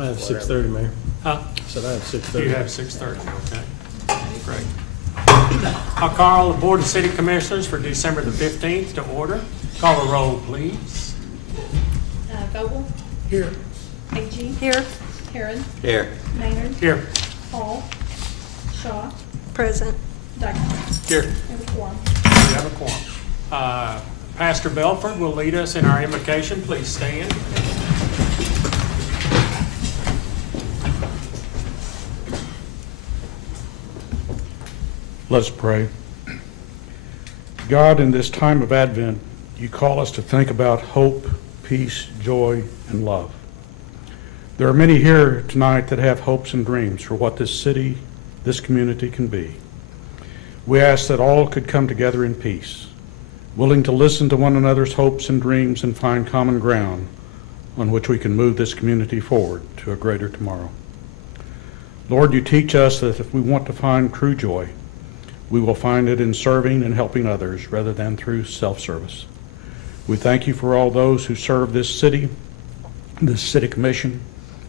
I have 6:30, Mayor. Huh? Said I have 6:30. You have 6:30, okay. Great. I'll call the Board of City Commissioners for December the 15th to order. Call the roll, please. Vogel? Here. Agee? Here. Herron? Here. Maynard? Here. Hall? Shaw? Present. Dyke? Here. And a quorum. We have a quorum. Pastor Belford will lead us in our invocation. Please stand. Let us pray. God, in this time of Advent, you call us to think about hope, peace, joy, and love. There are many here tonight that have hopes and dreams for what this city, this community can be. We ask that all could come together in peace, willing to listen to one another's hopes and dreams and find common ground on which we can move this community forward to a greater tomorrow. Lord, you teach us that if we want to find true joy, we will find it in serving and helping others rather than through self-service. We thank you for all those who serve this city commission,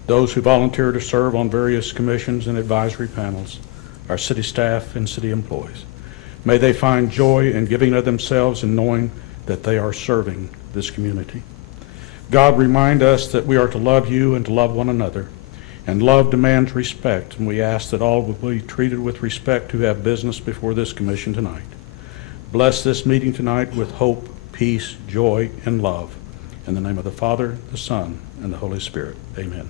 those who volunteer to serve on various commissions and advisory panels, our city staff and city employees. May they find joy in giving of themselves and knowing that they are serving this community. God, remind us that we are to love you and to love one another. And love demands respect, and we ask that all will be treated with respect who have business before this commission tonight. Bless this meeting tonight with hope, peace, joy, and love. In the name of the Father, the Son, and the Holy Spirit. Amen.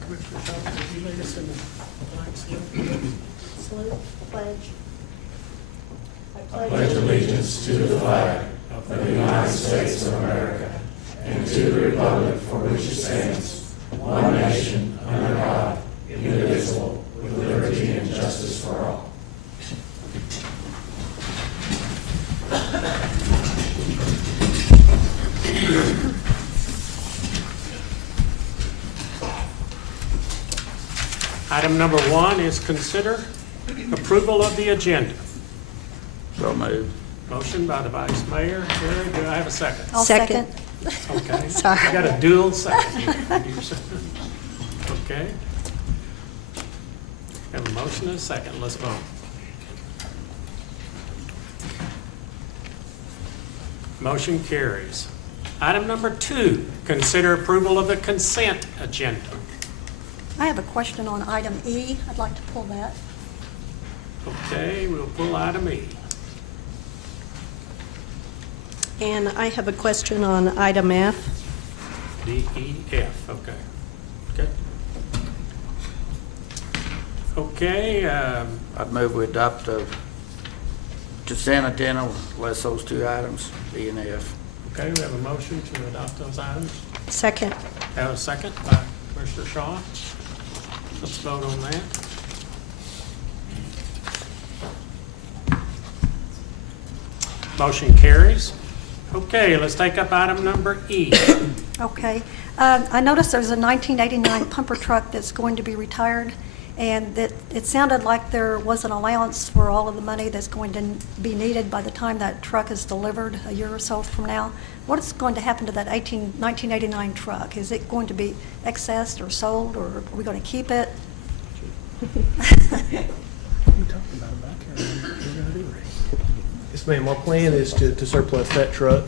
Commissioner Shaw, would you lead us in the flag salute? Salute. Pledge. I pledge allegiance to the flag of the United States of America and to the republic for which it stands, one nation, under God, indivisible, with liberty and justice for all. Item number 1 is consider approval of the agenda. So moved. Motion by the Vice Mayor. Terry, do I have a second? I'll second. Okay. Sorry. I got a dual second. Okay. Have a motion and a second. Let's vote. Motion carries. Item number 2, consider approval of the consent agenda. I have a question on item E. I'd like to pull that. Okay, we'll pull item E. And I have a question on item F. D, E, F, okay. Okay. Okay, I'd move we adopt a consent agenda, less those two items, E and F. okay, we have a motion to adopt those items. Second. Have a second by Commissioner Shaw. Let's vote on that. Motion carries. Okay, let's take up item number E. Okay. I noticed there's a 1989 pumper truck that's going to be retired, and that it sounded like there was an allowance for all of the money that's going to be needed by the time that truck is delivered a year or so from now. What is going to happen to that 1989 truck? Is it going to be accessed or sold, or are we going to keep it? Yes, ma'am. Our plan is to surplus that truck.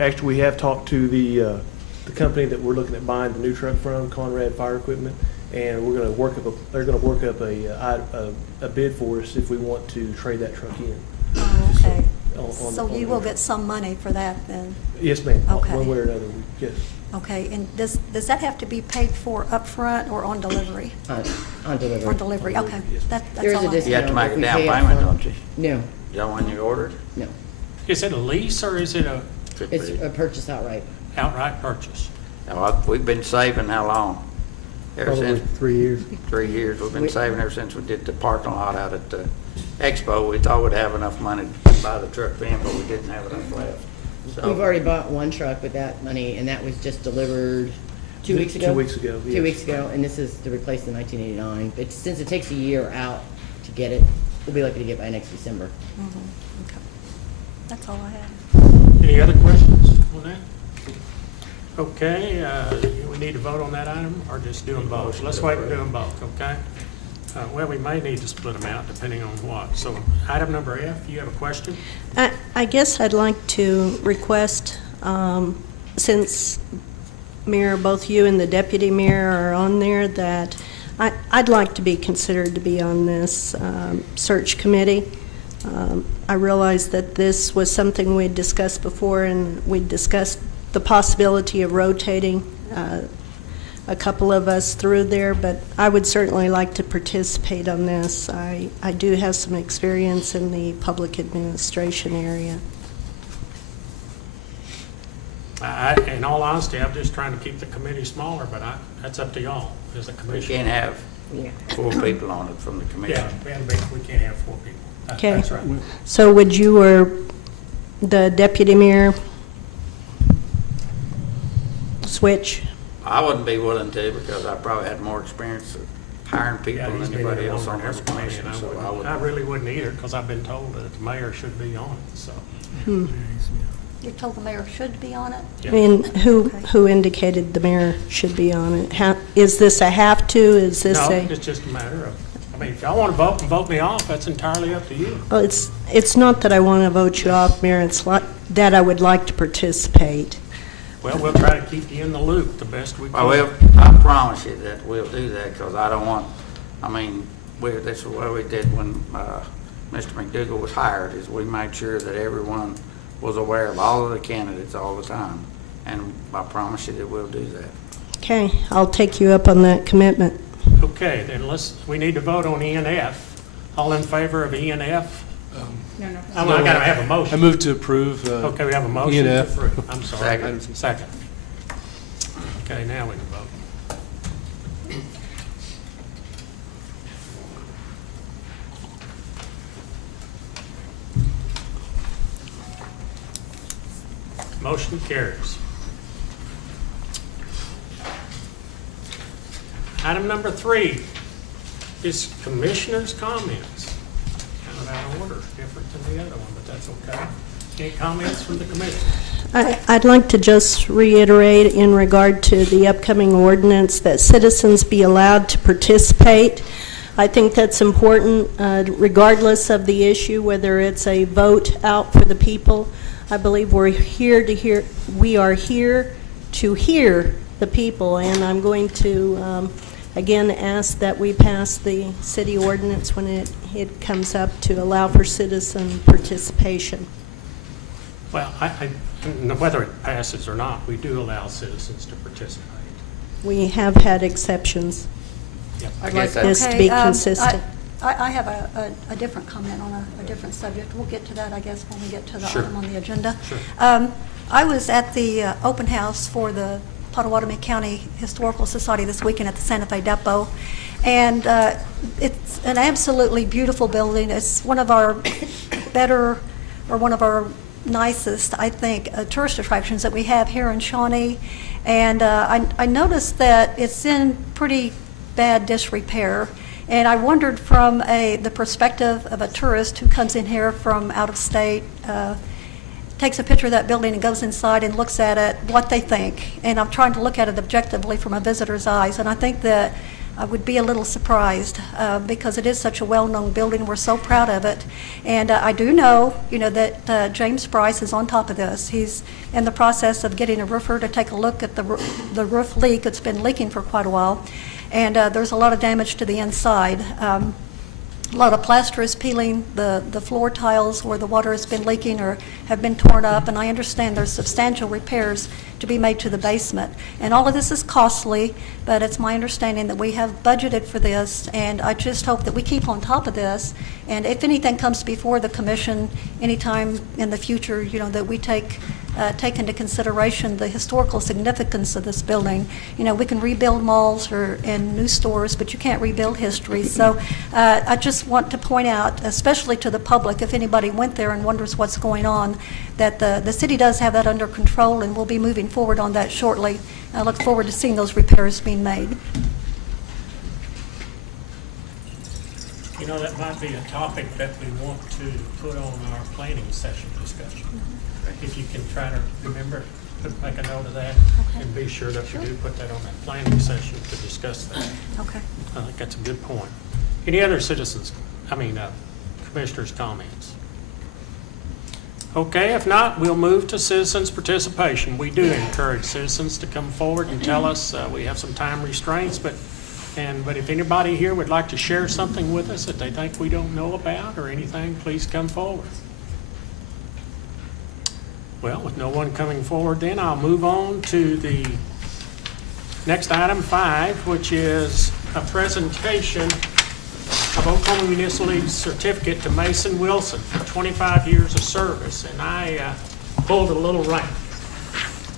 Actually, we have talked to the company that we're looking at buying the new truck from, Conrad Fire Equipment, and we're going to work up they're going to work up a bid for us if we want to trade that truck in. Oh, okay. On So you will get some money for that then? Yes, ma'am. Okay. One way or another, yes. Okay, and does that have to be paid for upfront or on delivery? On delivery. On delivery, okay. That's There's all a I have. discount. You have to make if a we down pay payment, upfront. don't you? No, You don't when you order it? no. Is it a lease or is it a Could It's be. a purchase outright. outright purchase? Now, we've been saving how long? Ever Probably since 3 years. 3 years. We've been saving ever since we did the parking lot out at the Expo. We thought we'd have enough money to buy the truck then, but we didn't have enough left. So We've already bought one truck with that money, and that was just delivered 2 weeks ago? 2 weeks ago, yes. 2 weeks ago, and this is to replace the 1989. But since it takes a year out to get it, we'll be lucky to get by next December. Okay. That's all I have. Any other questions on that? Okay, we need to vote on that item, or just do them both? Let's wait and do them both, okay? Well, we may need to split them out, depending on what. So, item number F, you have a question? I guess I'd like to request, since Mayor, both you and the deputy mayor are on there, that I'd like to be considered to be on this search committee. I realize that this was something we'd discussed before, and we'd discussed the possibility of rotating a couple of us through there, but I would certainly like to participate on this. I do have some experience in the public administration area. In all honesty, I'm just trying to keep the committee smaller, but that's up to y'all as a We commission. can't have 4 people on it from the commission. Yeah, we can't have 4 people. Okay. That's right. So would you or the deputy mayor switch? I wouldn't be willing to because I probably had more experience of hiring people Yeah, than he's been anybody here else longer on than this everybody, commission, and so I I wouldn't. really wouldn't either, because I've been told that the mayor should be on it, so. You're told the mayor should be on it? I mean, who indicated the mayor should be on it? Is this a have to? Is this No, a? it's just a matter of, I mean, if y'all want to vote and vote me off, that's entirely up to you. Well, it's not that I want to vote you off, Mayor. It's that I would like to participate. Well, we'll try to keep you in the loop the best we can. Well, I promise you that we'll do that because I don't want, I mean, this is what we did when Mr. McDougal was hired, is we made sure that everyone was aware of all of the candidates all the time. And I promise you that we'll do that. Okay, I'll take you up on that commitment. Okay, then we need to vote on E and F. All in favor of E and F? I gotta have a I motion. move to approve. Okay, we have a motion E and to F. approve. I'm sorry. Second. Second. Okay, now we can vote. Motion carries. Item number 3 is commissioners' comments. Kind of out of order, different than the other one, but that's okay. Any comments from the commission? I'd like to just reiterate in regard to the upcoming ordinance that citizens be allowed to participate. I think that's important regardless of the issue, whether it's a vote out for the people. I believe we are here to hear the people, and I'm going to again ask that we pass the city ordinance when it comes up to allow for citizen participation. Well, whether it passes or not, we do allow citizens to participate. We have had exceptions. Yep. I I'd guess like that's, this to be Okay, consistent. I have a different comment on a different subject. We'll get to that, I guess, when we get to the Sure. item on the agenda. Sure. I was at the open house for the Potawatomi County Historical Society this weekend at the Santa Fe Depot, and it's an absolutely beautiful building. It's one of our better, or one of our nicest, I think, tourist attractions that we have here in Shawnee. And I noticed that it's in pretty bad disrepair. And I wondered from the perspective of a tourist who comes in here from out of state, takes a picture of that building and goes inside and looks at it, what they think. And I'm trying to look at it objectively from a visitor's eyes. And I think that I would be a little surprised because it is such a well-known building. We're so proud of it. And I do know, that James Bryce is on top of this. He's in the process of getting a roofer to take a look at the roof leak. It's been leaking for quite a while. And there's a lot of damage to the inside. A lot of plaster is peeling, the floor tiles where the water has been leaking or have been torn up, and I understand there's substantial repairs to be made to the basement. And all of this is costly, but it's my understanding that we have budgeted for this, and I just hope that we keep on top of this. And if anything comes before the commission anytime in the future, that we take into consideration the historical significance of this building. We can rebuild malls and new stores, but you can't rebuild history. So I just want to point out, especially to the public, if anybody went there and wonders what's going on, that the city does have that under control, and we'll be moving forward on that shortly. I look forward to seeing those repairs being made. That might be a topic that we want to put on our planning session discussion. If you can try to remember make a note of that, and be sure that we do put that on that planning session to discuss that. Okay. I think that's a good point. Any other citizens, commissioners' comments? Okay, if not, we'll move to citizens' participation. We do encourage citizens to come forward and tell us. We have some time restraints, but if anybody here would like to share something with us that they think we don't know about or anything, please come forward. Well, with no one coming forward then, I'll move on to the next item 5, which is a presentation of Oklahoma Municipal League certificate to Mason Wilson for 25 years of service. And I pulled a little rank.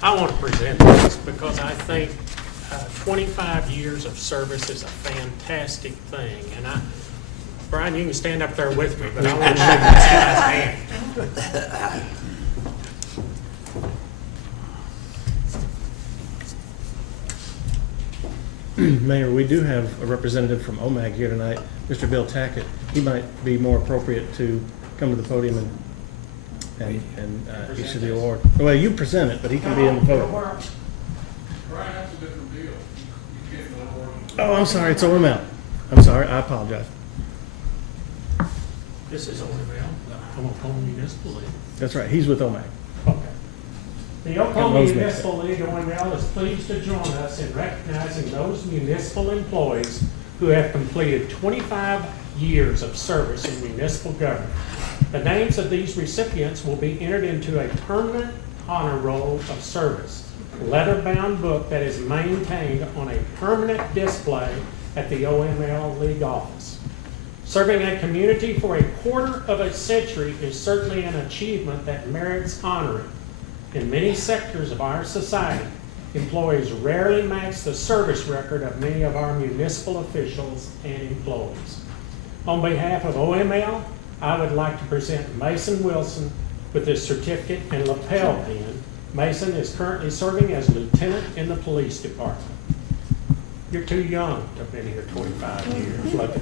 I want to present this because I think 25 years of service is a fantastic thing. And Brian, you can stand up there with me, but I want to shake this guy's hand. Mayor, we do have a representative from OMAG here tonight, Mr. Bill Tackett. He might be more appropriate to come to the podium and issue the award. Well, you present it, but he can be in the podium. Brian, that's a different deal. You can't go over. Oh, I'm sorry, it's OML. I'm sorry, I apologize. This is OML, Oklahoma Municipal League. That's right, he's with OMAG. Okay. The Oklahoma Those Municipal League, OML, is pleased to join us in recognizing those municipal employees who have completed 25 years of service in municipal government. The names of these recipients will be entered into a permanent honor roll of service, leather-bound book that is maintained on a permanent display at the OML League office. Serving a community for a quarter of a century is certainly an achievement that merits honoring. In many sectors of our society, employees rarely match the service record of many of our municipal officials and employees. On behalf of OML, I would like to present Mason Wilson with his certificate and lapel pin. Mason is currently serving as lieutenant in the police department. You're too young to have been here 25 years. Look,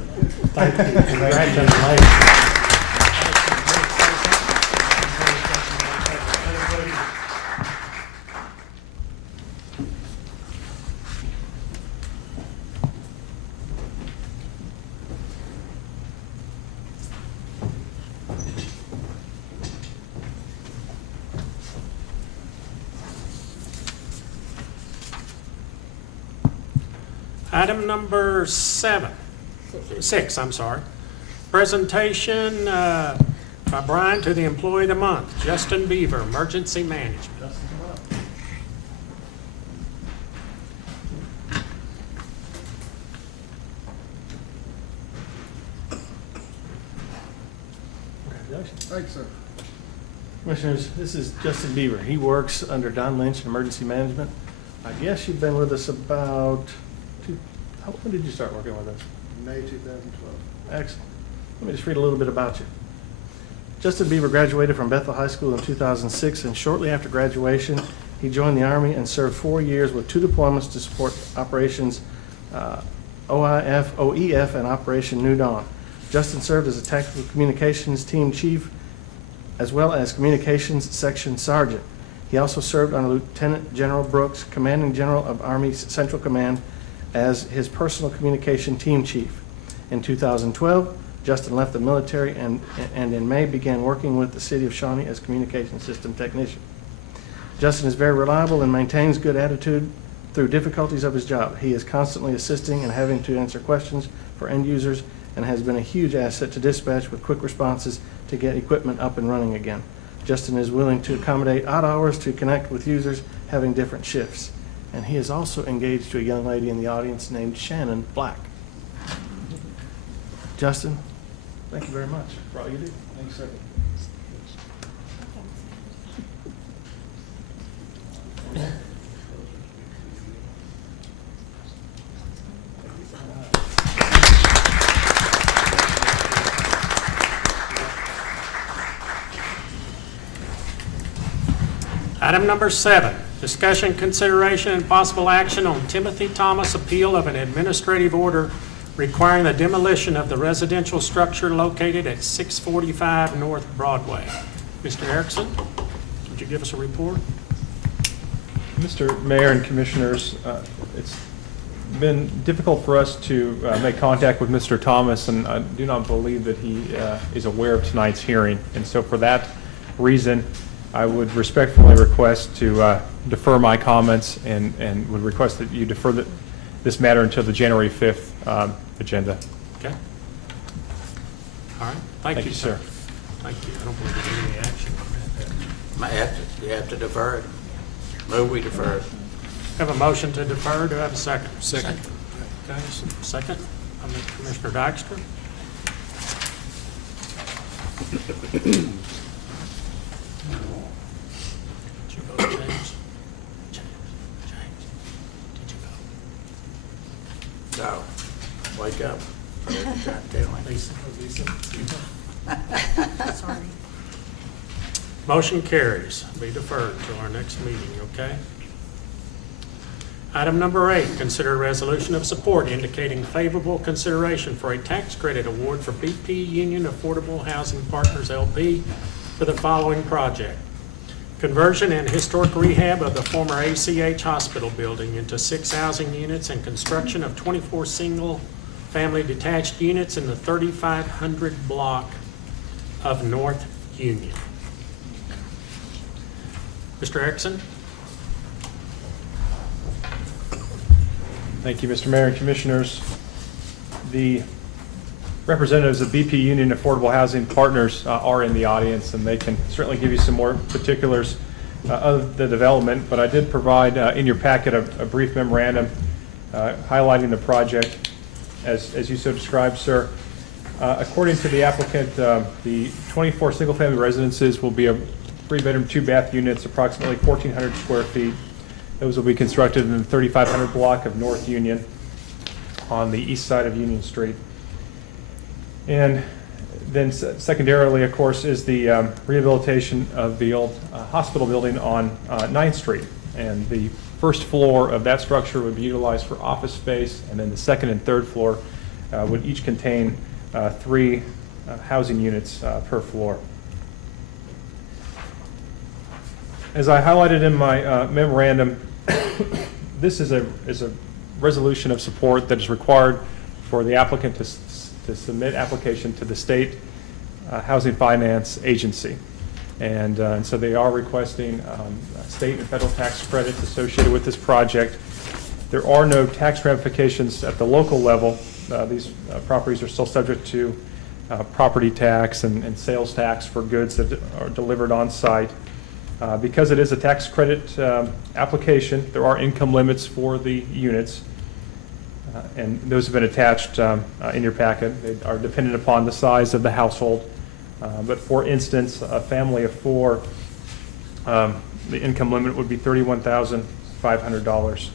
thank you. Congratulations. Item number 6, I'm sorry. Presentation by Brian to the Employee of the Month, Justin Beaver, Emergency Management. Congratulations. Thanks, sir. Commissioners, this is Justin Beaver. He works under Don Lynch in Emergency Management. I guess you've been with us about when did you start working with us? May 2012. Excellent. Let me just read a little bit about you. Justin Beaver graduated from Bethel High School in 2006, and shortly after graduation, he joined the Army and served 4 years with 2 deployments to support Operations OEF, and Operation New Dawn. Justin served as a Tactical Communications Team Chief as well as Communications Section Sergeant. He also served under Lieutenant General Brooks, Commanding General of Army Central Command, as his personal communication team chief. In 2012, Justin left the military and in May began working with the City of Shawnee as communication system technician. Justin is very reliable and maintains good attitude through difficulties of his job. He is constantly assisting and having to answer questions for end users and has been a huge asset to dispatch with quick responses to get equipment up and running again. Justin is willing to accommodate odd hours to connect with users having different shifts. And he is also engaged to a young lady in the audience named Shannon Black. Justin, thank you very much for all you do. Thanks, sir. Item number 7, discussion, consideration, and possible action on Timothy Thomas' appeal of an administrative order requiring the demolition of the residential structure located at 645 North Broadway. Mr. Erickson, would you give us a report? Mr. Mayor and Commissioners, it's been difficult for us to make contact with Mr. Thomas, and I do not believe that he is aware of tonight's hearing. And so for that reason, I would respectfully request to defer my comments and would request that you defer this matter until the January 5th agenda. Okay. All right. Thank you, sir. Thank you. I don't believe there's any action on that. You have to defer it. Move we defer it. Have a motion to defer. Do I have a second? Second. Okay, second. Commissioner Dykstra. Did you vote, James? James, did you vote? No. Wake up. You're trying to tell me. Lisa? Sorry. Motion carries. Be deferred to our next meeting, okay? Item number 8, consider a resolution of support indicating favorable consideration for a tax credit award for BP Union Affordable Housing Partners LP for the following project. Conversion and historic rehab of the former ACH hospital building into 6 housing units and construction of 24 single-family detached units in the 3500 block of North Union. Mr. Erickson? Thank you, Mr. Mayor and Commissioners. The representatives of BP Union Affordable Housing Partners are in the audience, and they can certainly give you some more particulars of the development, but I did provide in your packet a brief memorandum highlighting the project as you so described, sir. According to the applicant, the 24 single-family residences will be a 3-bedroom, 2-bath units, approximately 1,400 square feet. Those will be constructed in the 3500 block of North Union on the east side of Union Street. And then secondarily, of course, is the rehabilitation of the old hospital building on 9th Street. And the first floor of that structure would be utilized for office space, and then the second and third floor would each contain 3 housing units per floor. As I highlighted in my memorandum, this is a resolution of support that is required for the applicant to submit application to the State Housing Finance Agency. And so they are requesting state and federal tax credits associated with this project. There are no tax ramifications at the local level. These properties are still subject to property tax and sales tax for goods that are delivered on site. Because it is a tax credit application, there are income limits for the units, and those have been attached in your packet. They are dependent upon the size of the household. But for instance, a family of 4, the income limit would be $31,500.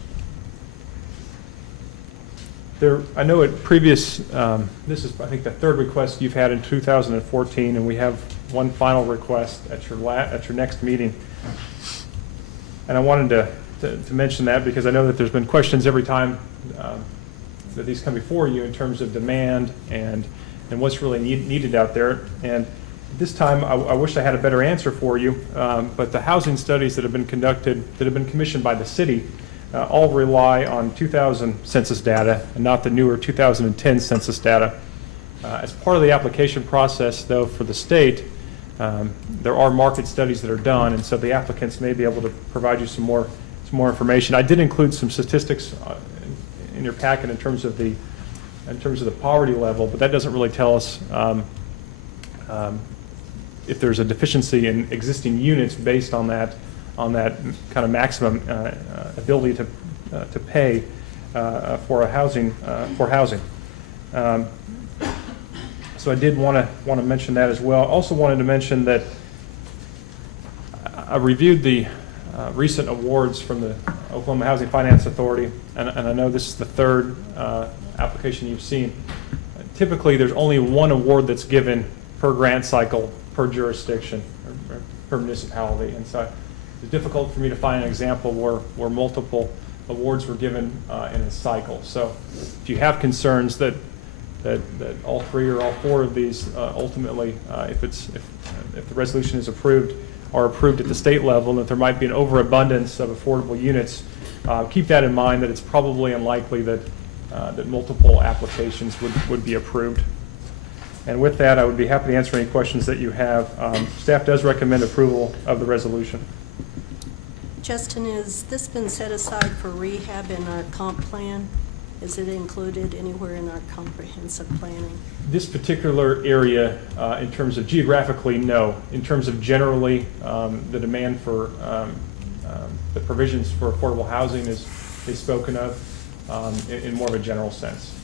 I know at previous, this is I think the 3rd request you've had in 2014, and we have one final request at your next meeting. And I wanted to mention that because I know that there's been questions every time that these come before you in terms of demand and what's really needed out there. And this time I wish I had a better answer for you, but the housing studies that have been conducted, that have been commissioned by the city, all rely on 2000 census data and not the newer 2010 census data. As part of the application process, though, for the state, there are market studies that are done, and so the applicants may be able to provide you some more information. I did include some statistics in your packet in terms of the poverty level, but that doesn't really tell us if there's a deficiency in existing units based on that kind of maximum ability to pay for housing. So I did want to mention that as well. Also wanted to mention that I reviewed the recent awards from the Oklahoma Housing Finance Authority, and I know this is the 3rd application you've seen. Typically, there's only one award that's given per grant cycle, per jurisdiction, or per municipality, and so it's difficult for me to find an example where multiple awards were given in a cycle. So if you have concerns that all 3 or all 4 of these ultimately, if the resolution is approved, are approved at the state level, and that there might be an overabundance of affordable units, keep that in mind, that it's probably unlikely that, that multiple applications would be approved. And with that, I would be happy to answer any questions that you have. Staff does recommend approval of the resolution. Justin, has this been set aside for rehab in our comp plan? Is it included anywhere in our comprehensive planning? This particular area, in terms of geographically, no. In terms of generally, the demand for the provisions for affordable housing is spoken of in more of a general sense.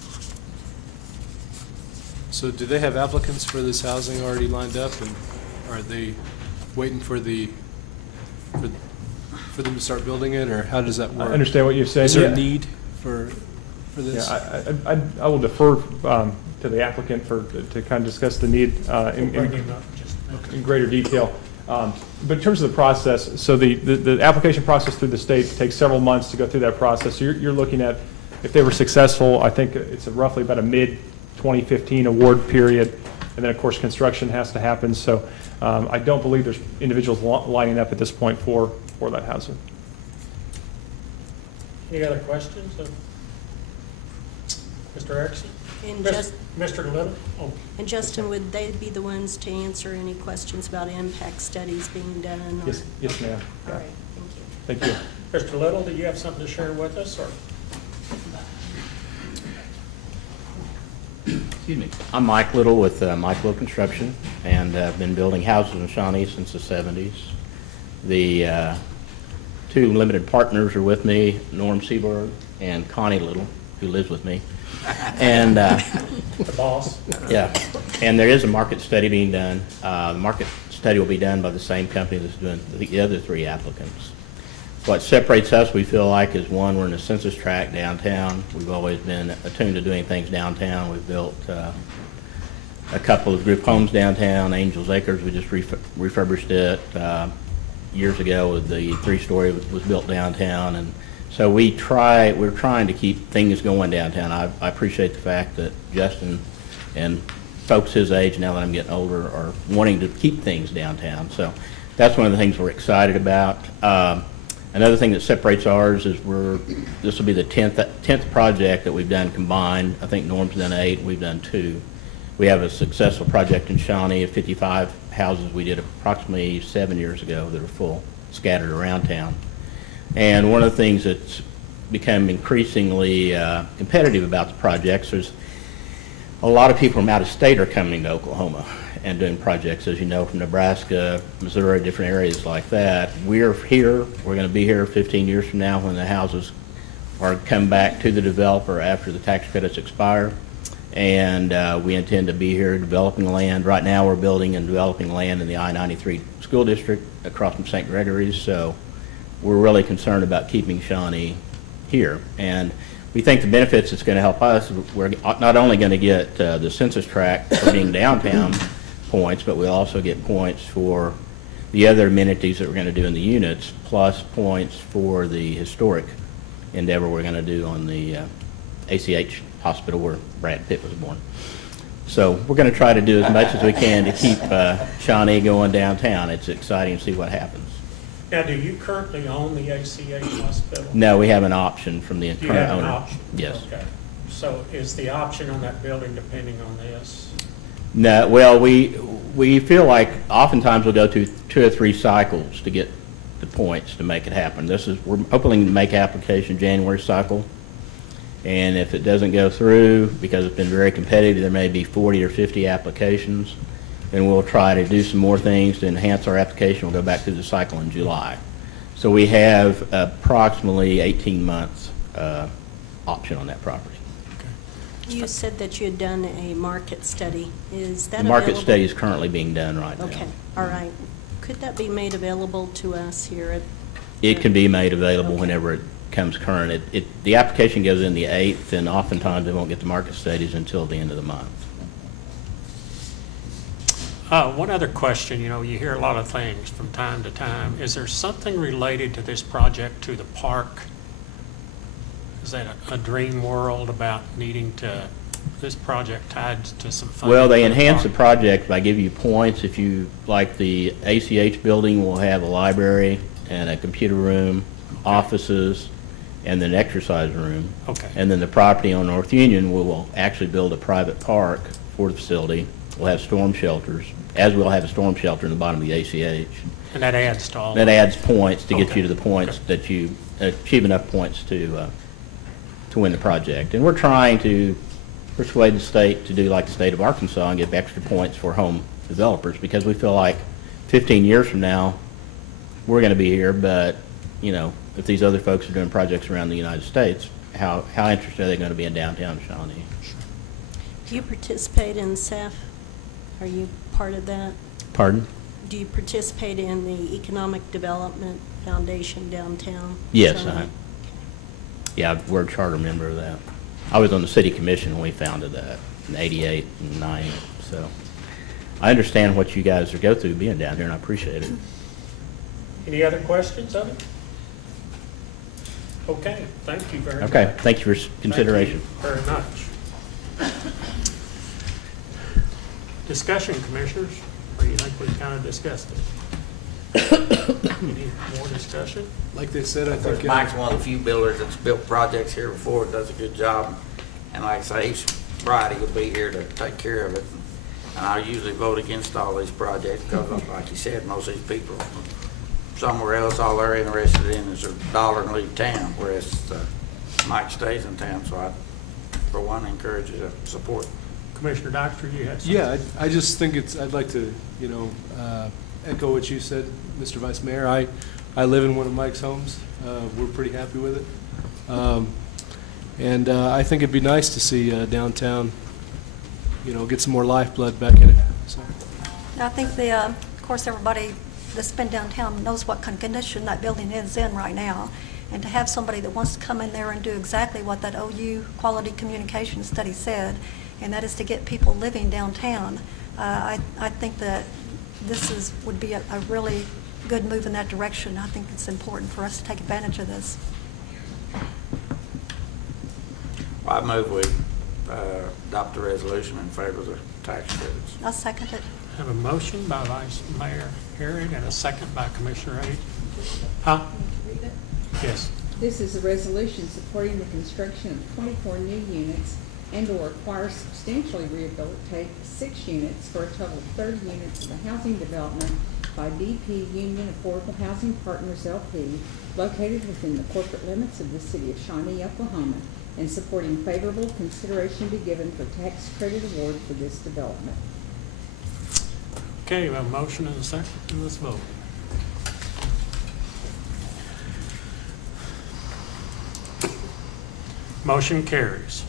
So do they have applicants for this housing already lined up, and are they waiting for them to start building it, or how does that work? I understand what you're saying. Is there Yeah. a need for this? Yeah, I will defer to the applicant to kind of discuss the need in greater detail. But in terms of the process, so the application process through the state takes several months to go through that process. So you're looking at, if they were successful, I think it's roughly about a mid-2015 award period. And then, of course, construction has to happen. So I don't believe there's individuals lining up at this point for that housing. Any other questions of Mr. Erickson? And Mr. Little? Oh, And Justin, would they be the ones to answer any questions about impact studies being done? Or? Yes, ma'am. All right, thank you. Thank you. Mr. Little, do you have something to share with us, or? Excuse me. I'm Mike Little with Mike Little Construction, and I've been building houses in Shawnee since the 70s. The two limited partners are with me, Norm Seaborg and Connie Little, who lives with me. And The boss? yeah, and there is a market study being done. The market study will be done by the same company that's doing the other three applicants. What separates us, we feel like, is one, we're in the census tract downtown. We've always been attuned to doing things downtown. We've built a couple of group homes downtown, Angels Acres, we just refurbished it years ago. The 3-story was built downtown, and so we're trying to keep things going downtown. I appreciate the fact that Justin and folks his age, now that I'm getting older, are wanting to keep things downtown. So that's one of the things we're excited about. Another thing that separates ours is this will be the 10th project that we've done combined. I think Norm's done 8, we've done 2. We have a successful project in Shawnee of 55 houses we did approximately 7 years ago that are full, scattered around town. And one of the things that's become increasingly competitive about the projects is a lot of people from out of state are coming to Oklahoma and doing projects, as you know, from Nebraska, Missouri, different areas like that. We're here, we're going to be here 15 years from now when the houses are come back to the developer after the tax credits expire. And we intend to be here developing land. Right now we're building and developing land in the I-93 school district across from St. Gregory's, so we're really concerned about keeping Shawnee here. And we think the benefits it's going to help us, we're not only going to get the census tract for being downtown points, but we'll also get points for the other amenities that we're going to do in the units, plus points for the historic endeavor we're going to do on the ACH hospital where Brad Pitt was born. So we're going to try to do as much as we can to keep Shawnee going downtown. It's exciting to see what happens. Now, do you currently own the ACH hospital? No, we have an option from the You current have owner. an option? Yes. Okay. So is the option on that building depending on this? No, well, we feel like oftentimes we'll go to 2 or 3 cycles to get the points to make it happen. We're hoping to make application January cycle, and if it doesn't go through, because it's been very competitive, there may be 40 or 50 applications, then we'll try to do some more things to enhance our application. We'll go back through the cycle in July. So we have approximately 18 months option on that property. You said that you had done a market study. Is that The market available? study is currently being done right now. Okay, all right. Could that be made available to us here at? It can be made available whenever it comes current. The application goes in the 8th, and oftentimes they won't get the market studies until the end of the month. One other question, you hear a lot of things from time to time. Is there something related to this project to the park? Is that a dream world about needing to this project tied to some funding? Well, they for the enhance the park? project by giving you points. If you, like the ACH building will have a library and a computer room, offices, and then exercise room. Okay. And then the property on North Union, we will actually build a private park for the facility. We'll have storm shelters, as we'll have a storm shelter in the bottom of the ACH. And that adds to all That of it? adds points to get Okay. you to the points that you achieve enough points to win the project. And we're trying to persuade the state to do like the state of Arkansas and give extra points for home developers, because we feel like 15 years from now, we're going to be here, but, you know, if these other folks are doing projects around the United States, how interested are they going to be in downtown Shawnee? Do you participate in SAF? Are you part of that? Pardon? Do you participate in the Economic Development Foundation downtown? Yes, Shawnee? yeah, we're a charter member of that. I was on the city commission when we founded that in '88 and '90, so I understand what you guys are go through being down here, and I appreciate it. Any other questions of it? Okay, thank you very much. Okay, thank you for consideration. Thank you very much. Discussion, commissioners, or do you think we've kind of discussed it? Any more discussion? Like they said, I think. Mike's one of the few builders that's built projects here before, does a good job. And like I say, each Friday will be here to take care of it. And I usually vote against all these projects because, like you said, most of these people somewhere else, all they're interested in is a dollar and leave town, whereas Mike stays in town. So I, for one, encourage you to support. Commissioner Doxter, you had something? Yeah, I just think I'd like to, echo what you said, Mr. Vice Mayor. I live in one of Mike's homes. We're pretty happy with it. And I think it'd be nice to see downtown, get some more lifeblood back in it. So. I think of course, everybody that's been downtown knows what kind of condition that building is in right now. And to have somebody that wants to come in there and do exactly what that OU Quality Communication Study said, and that is to get people living downtown, I think that this would be a really good move in that direction. I think it's important for us to take advantage of this. I move we adopt a resolution in favor of the tax credits. I'll second it. I have a motion by Vice Mayor Herring and a second by Commissioner Age. Huh? Yes. This is a resolution supporting the construction of 24 new units and/or acquire substantially rehabilitate 6 units for a total of 30 units of a housing development by BP Union Affordable Housing Partners LP, located within the corporate limits of the city of Shawnee, Oklahoma, and supporting favorable consideration be given for tax credit award for this development. Okay, we have a motion and a second, and let's vote. Motion carries.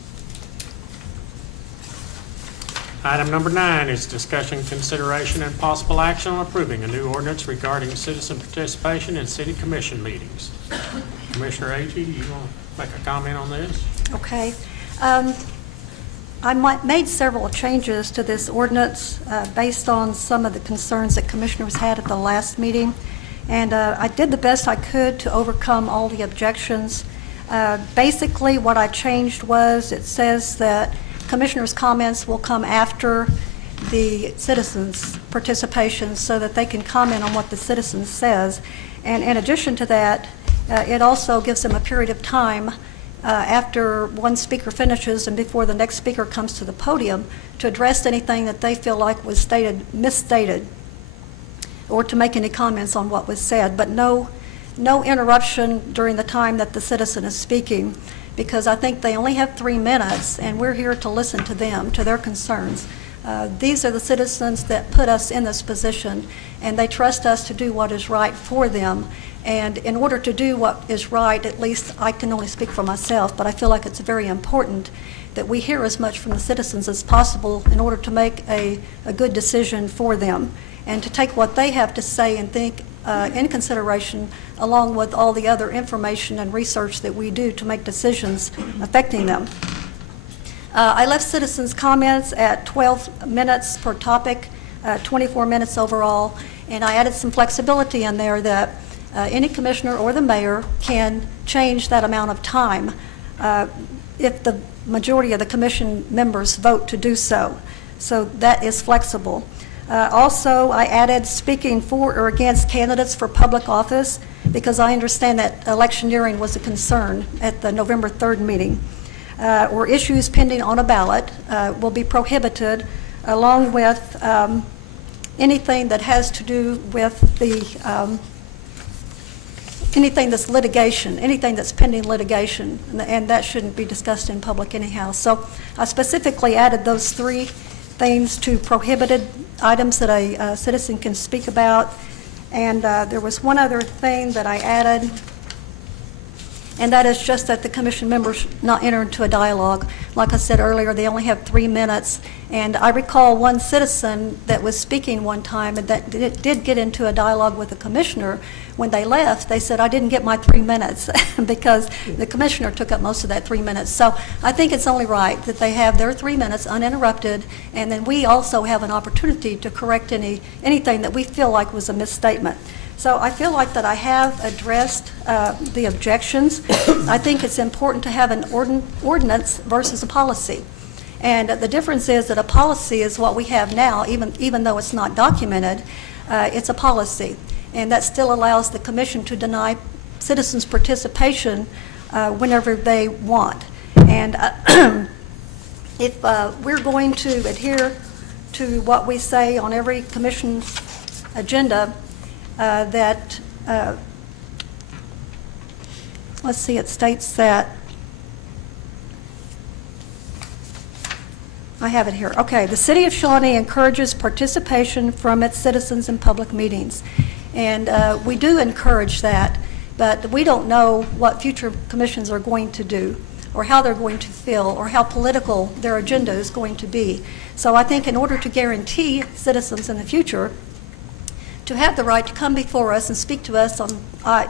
Item number 9 is discussion, consideration, and possible action on approving a new ordinance regarding citizen participation in city commission meetings. Commissioner Agee, do you want to make a comment on this? Okay. I made several changes to this ordinance based on some of the concerns that commissioners had at the last meeting. And I did the best I could to overcome all the objections. Basically, what I changed was it says that commissioners' comments will come after the citizens' participation so that they can comment on what the citizens says. And in addition to that, it also gives them a period of time after one speaker finishes and before the next speaker comes to the podium to address anything that they feel like was misstated, or to make any comments on what was said, but no interruption during the time that the citizen is speaking, because I think they only have 3 minutes, and we're here to listen to them, to their concerns. These are the citizens that put us in this position, and they trust us to do what is right for them. And in order to do what is right, at least I can only speak for myself, but I feel like it's very important that we hear as much from the citizens as possible in order to make a good decision for them, and to take what they have to say and think in consideration, along with all the other information and research that we do to make decisions affecting them. I left citizens' comments at 12 minutes per topic, 24 minutes overall, and I added some flexibility in there that any commissioner or the mayor can change that amount of time. If the majority of the commission members vote to do so. So that is flexible. Also, I added speaking for or against candidates for public office, because I understand that electioneering was a concern at the November 3rd meeting. Or issues pending on a ballot will be prohibited, along with anything that has to do with the anything that's litigation, anything that's pending litigation, and that shouldn't be discussed in public anyhow. So I specifically added those 3 things to prohibited items that a citizen can speak about. And there was one other thing that I added, and that is just that the commission members not enter into a dialogue. Like I said earlier, they only have 3 minutes. And I recall one citizen that was speaking one time and that did get into a dialogue with the commissioner. When they left, they said, I didn't get my 3 minutes because the commissioner took up most of that 3 minutes. So I think it's only right that they have their 3 minutes uninterrupted, and then we also have an opportunity to correct anything that we feel like was a misstatement. So I feel like that I have addressed the objections. I think it's important to have an ordinance versus a policy. And the difference is that a policy is what we have now, even though it's not documented, it's a policy. And that still allows the commission to deny citizens participation whenever they want. And if we're going to adhere to what we say on every commission agenda, that, let's see, it states that, I have it here. Okay, the City of Shawnee encourages participation from its citizens in public meetings. And we do encourage that, but we don't know what future commissions are going to do, or how they're going to feel, or how political their agenda is going to be. So I think in order to guarantee citizens in the future to have the right to come before us and speak to us on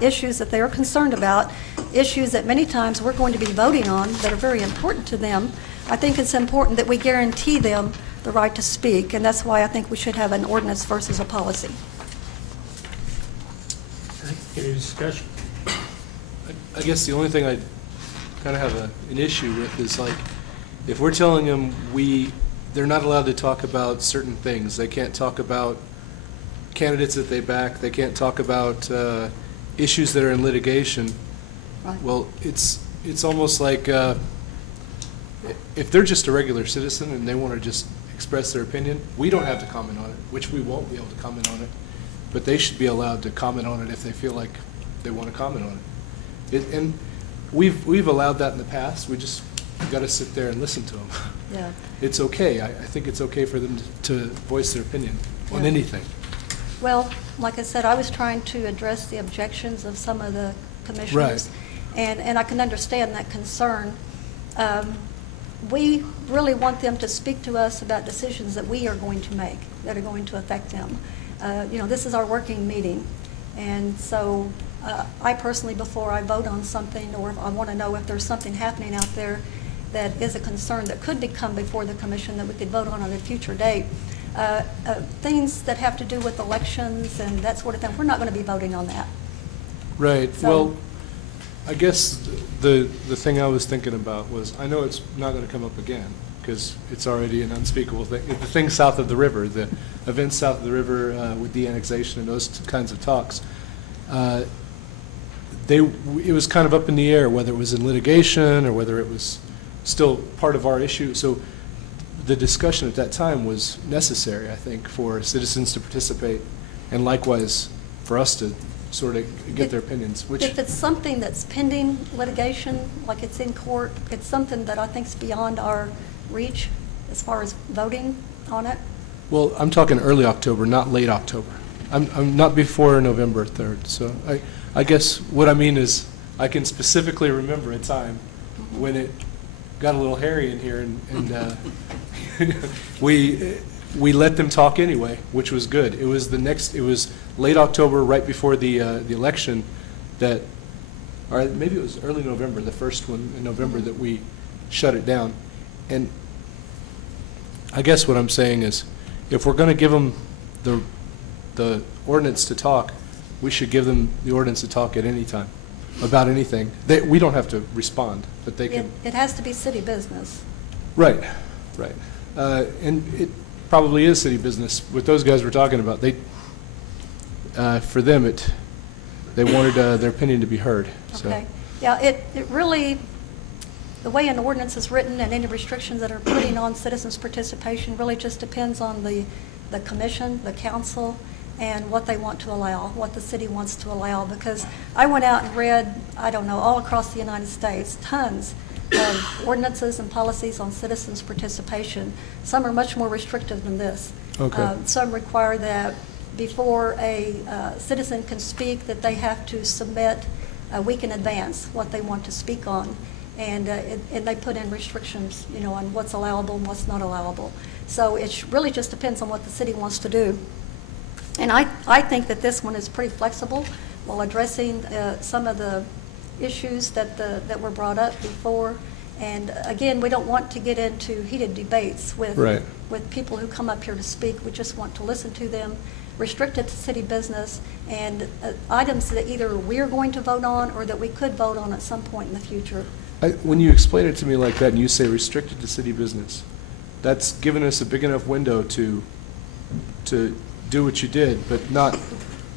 issues that they are concerned about, issues that many times we're going to be voting on that are very important to them, I think it's important that we guarantee them the right to speak, and that's why I think we should have an ordinance versus a policy. Any discussion? I guess the only thing I kind of have an issue with is, like, if we're telling them they're not allowed to talk about certain things. They can't talk about candidates that they back. They can't talk about issues that are in litigation. Right. Well, it's almost like if they're just a regular citizen and they want to just express their opinion, we don't have to comment on it, which we won't be able to comment on it. But they should be allowed to comment on it if they feel like they want to comment on it. And we've allowed that in the past. We just got to sit there and listen to them. Yeah. It's okay. I think it's okay for them to voice their opinion on Yeah. anything. Well, like I said, I was trying to address the objections of some of the commissioners. Right. And I can understand that concern. We really want them to speak to us about decisions that we are going to make, that are going to affect them. This is our working meeting. And so I personally, before I vote on something, or if I want to know if there's something happening out there that is a concern that could become before the commission that we could vote on a future date, things that have to do with elections and that sort of thing, we're not going to be voting on that. Right. So- Well, I guess the thing I was thinking about was, I know it's not going to come up again because it's already an unspeakable thing. The thing south of the river, the events south of the river with the annexation and those kinds of talks, it was kind of up in the air whether it was in litigation or whether it was still part of our issue. So the discussion at that time was necessary, I think, for citizens to participate, and likewise for us to sort of get their opinions. Which, If it's something that's pending litigation, like it's in court, it's something that I think is beyond our reach as far as voting on it. well, I'm talking early October, not late October. I'm not before November 3rd. So I guess what I mean is I can specifically remember a time when it got a little hairy in here, and we let them talk anyway, which was good. It was late October, right before the election, or maybe it was early November, the first one in November, that we shut it down. And I guess what I'm saying is, if we're going to give them the ordinance to talk, we should give them the ordinance to talk at any time. about anything. We don't have to respond, but they can. It has to be city business. Right, right. And it probably is city business with those guys we're talking about. For them, they wanted their opinion to be heard. So. Okay. Yeah, it really, the way an ordinance is written and any restrictions that are putting on citizens' participation really just depends on the commission, the council, and what they want to allow, what the city wants to allow. Because I went out and read, I don't know, all across the United States, tons of ordinances and policies on citizens' participation. Some are much more restrictive than this. Okay. Some require that before a citizen can speak, that they have to submit a week in advance what they want to speak on. And they put in restrictions, you know, on what's allowable and what's not allowable. So it really just depends on what the city wants to do. And I think that this one is pretty flexible while addressing some of the issues that were brought up before. And again, we don't want to get into heated debates with people who come up here to speak. We just want to listen to them, restrict it to city business, and items that either we're going to vote on or that we could vote on at some point in the future. When you explain it to me like that and you say restricted to city business, that's given us a big enough window to do what you did, but not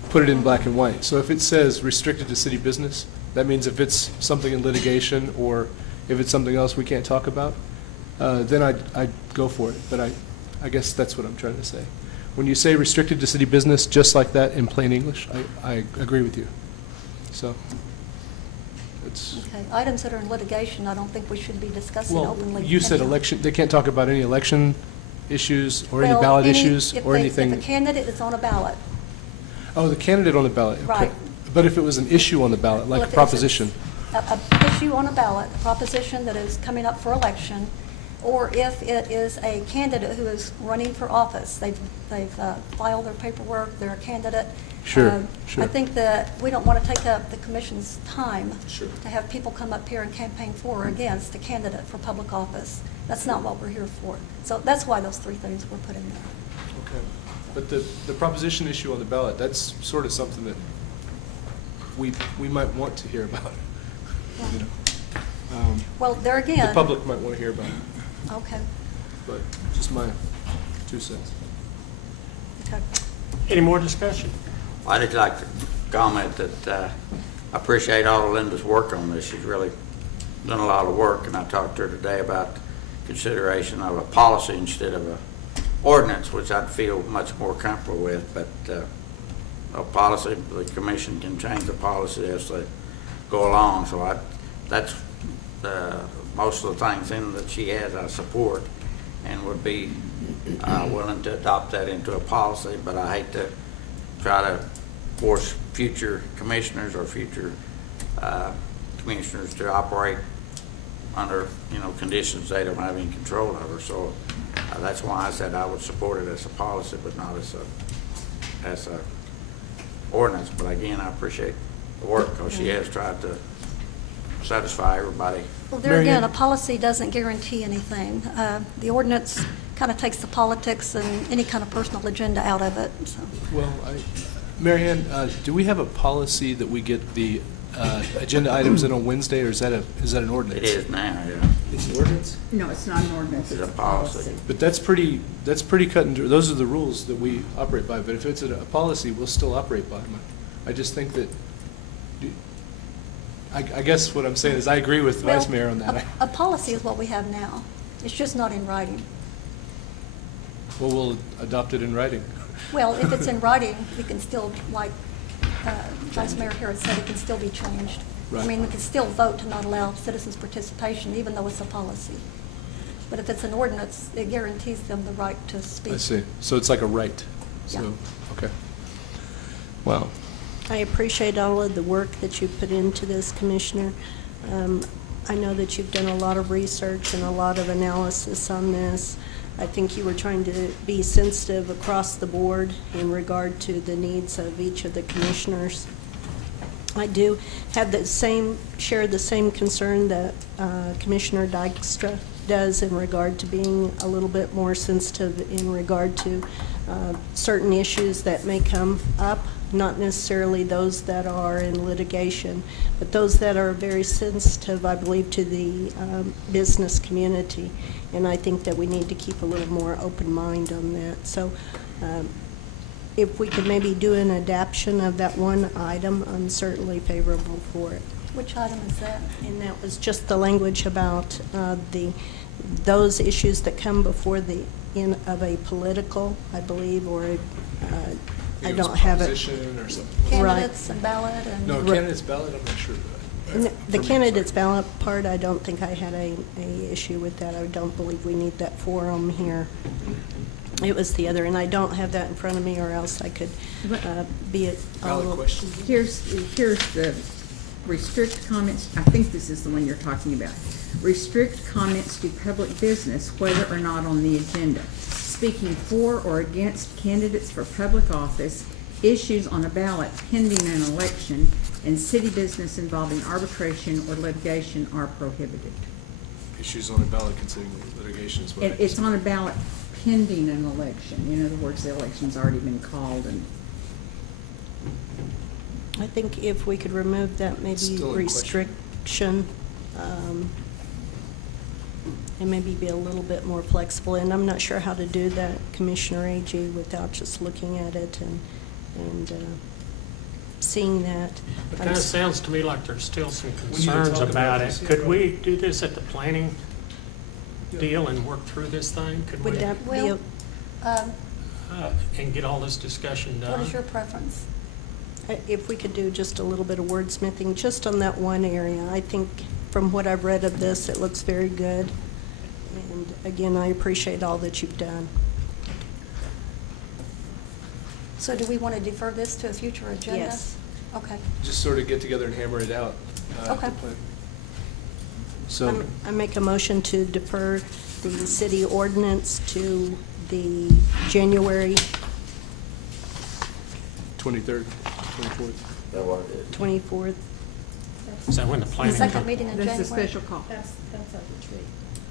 put it in black and white. So if it says restricted to city business, that means if it's something in litigation or if it's something else we can't talk about, then I'd go for it. But I guess that's what I'm trying to say. When you say restricted to city business, just like that in plain English, I agree with you. So it's... Okay. Items that are in litigation, I don't think we should be discussing openly. You said election, they can't talk about any election issues or any Well, ballot issues or anything. If a candidate is on a ballot. Oh, the candidate on the ballot. Okay. Right. But if it was an issue on the ballot, like a proposition. A issue on a ballot, a proposition that is coming up for election, or if it is a candidate who is running for office, they've filed their paperwork, they're a candidate. Sure, sure. I think that we don't want to take up the commission's time to have people come up here and campaign for or against a candidate for public office. That's not what we're here for. So that's why those three things were put in there. Okay. But the proposition issue on the ballot, that's sort of something that we might want to hear about. You know. Well, there again. The public might want to hear about it. Okay. But just my 2 cents. Okay. Any more discussion? I'd just like to comment that I appreciate all of Linda's work on this. She's really done a lot of work, and I talked to her today about consideration of a policy instead of a ordinance, which I'd feel much more comfortable with. But a policy, the commission can change the policy as they go along. So that's most of the things in that she has I support and would be willing to adopt that into a policy. But I hate to try to force future commissioners or future commissioners to operate under, you know, conditions they don't have any control over. So that's why I said I would support it as a policy, but not as a ordinance. But again, I appreciate the work because she has tried to satisfy everybody. Well, there again, a policy doesn't guarantee anything. The ordinance kind of takes the politics and any kind of personal agenda out of it. So. Well, Mary Ann, do we have a policy that we get the agenda items in on Wednesday, or is that an ordinance? It is now, yeah. It's an ordinance? No, it's not an ordinance, It's a policy. But that's pretty cut and dry. Those are the rules that we operate by. But if it's a policy, we'll still operate by them. I just think that, I guess what I'm saying is I agree with Vice Mayor on that. A policy is what we have now. It's just not in writing. Well, we'll adopt it in writing. Well, if it's in writing, it can still, like Vice Mayor Harris said, it can still be changed. Right. I mean, we can still vote to not allow citizens' participation, even though it's a policy. But if it's an ordinance, it guarantees them the right to speak. I see. So it's like a right. Yeah. So, okay. Wow. I appreciate all of the work that you've put into this, Commissioner. I know that you've done a lot of research and a lot of analysis on this. I think you were trying to be sensitive across the board in regard to the needs of each of the commissioners. I do have share the same concern that Commissioner Dykstra does in regard to being a little bit more sensitive in regard to certain issues that may come up, not necessarily those that are in litigation, but those that are very sensitive, I believe, to the business community. And I think that we need to keep a little more open mind on that. So if we could maybe do an adaption of that one item, I'm certainly favorable for it. Which item is that? And that was just the language about those issues that come before the end of a political, I believe, or a, I don't have it. Proposition or something. Right. Candidates and ballot and. No, candidates ballot, I'm not sure. The candidates ballot part, I don't think I had a issue with that. I don't believe we need that forum here. It was the other, and I don't have that in front of me, or else I could be a Valid little. question. Here's the restrict comments, I think this is the one you're talking about. Restrict comments to public business, whether or not on the agenda. Speaking for or against candidates for public office, issues on a ballot pending an election, and city business involving arbitration or litigation are prohibited. Issues on a ballot considering litigation is what I It's on a ballot pending an election. In other words, the election's already been called, and I think if we could remove that maybe Still in question. restriction, and maybe be a little bit more flexible. And I'm not sure how to do that, Commissioner Agee, without just looking at it and seeing that. It kind of sounds to me like there's still some need to concerns talk about about it. this, yeah, Could go we do this at the planning deal and work through this thing? Could we, Would that be, Well, and get all this discussion done? what is your preference? if we could do just a little bit of wordsmithing, just on that one area. I think from what I've read of this, it looks very good. And again, I appreciate all that you've done. So do we want to defer this to a future agenda? Yes. Okay. Just sort of get together and hammer it out. Okay. the plan. So, I make a motion to defer the city ordinance to the January 23rd, 24th. That what it is? 24th. Is that when the The planning? second meeting in January? that's a special call. That's a retreat.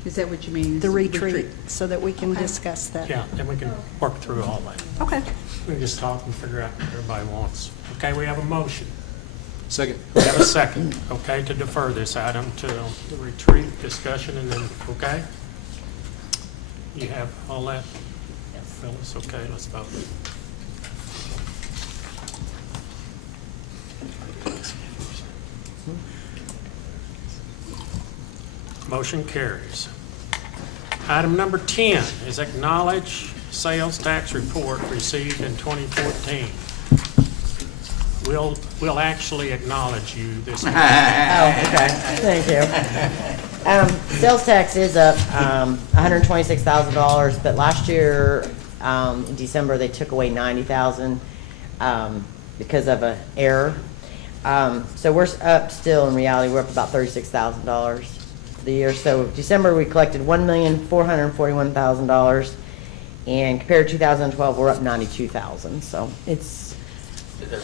Is that what you mean? The is retreat, so that we can Okay. discuss that. Yeah, then we can work through all that. Okay. We can just talk and figure out what everybody wants. Okay, we have a motion. Second. We have a second, okay, to defer this item to the retreat discussion and then, okay? You have all that? Phyllis, okay, let's vote. Motion carries. Item number 10 is acknowledge sales tax report received in 2014. We'll actually acknowledge you this week. Oh, okay, thank you. Sales tax is up $126,000, but last year, in December, they took away $90,000 because of an error. So we're up still, in reality, we're up about $36,000 for the year. So December, we collected $1,441,000, and compared to 2012, we're up $92,000. So it's, Is there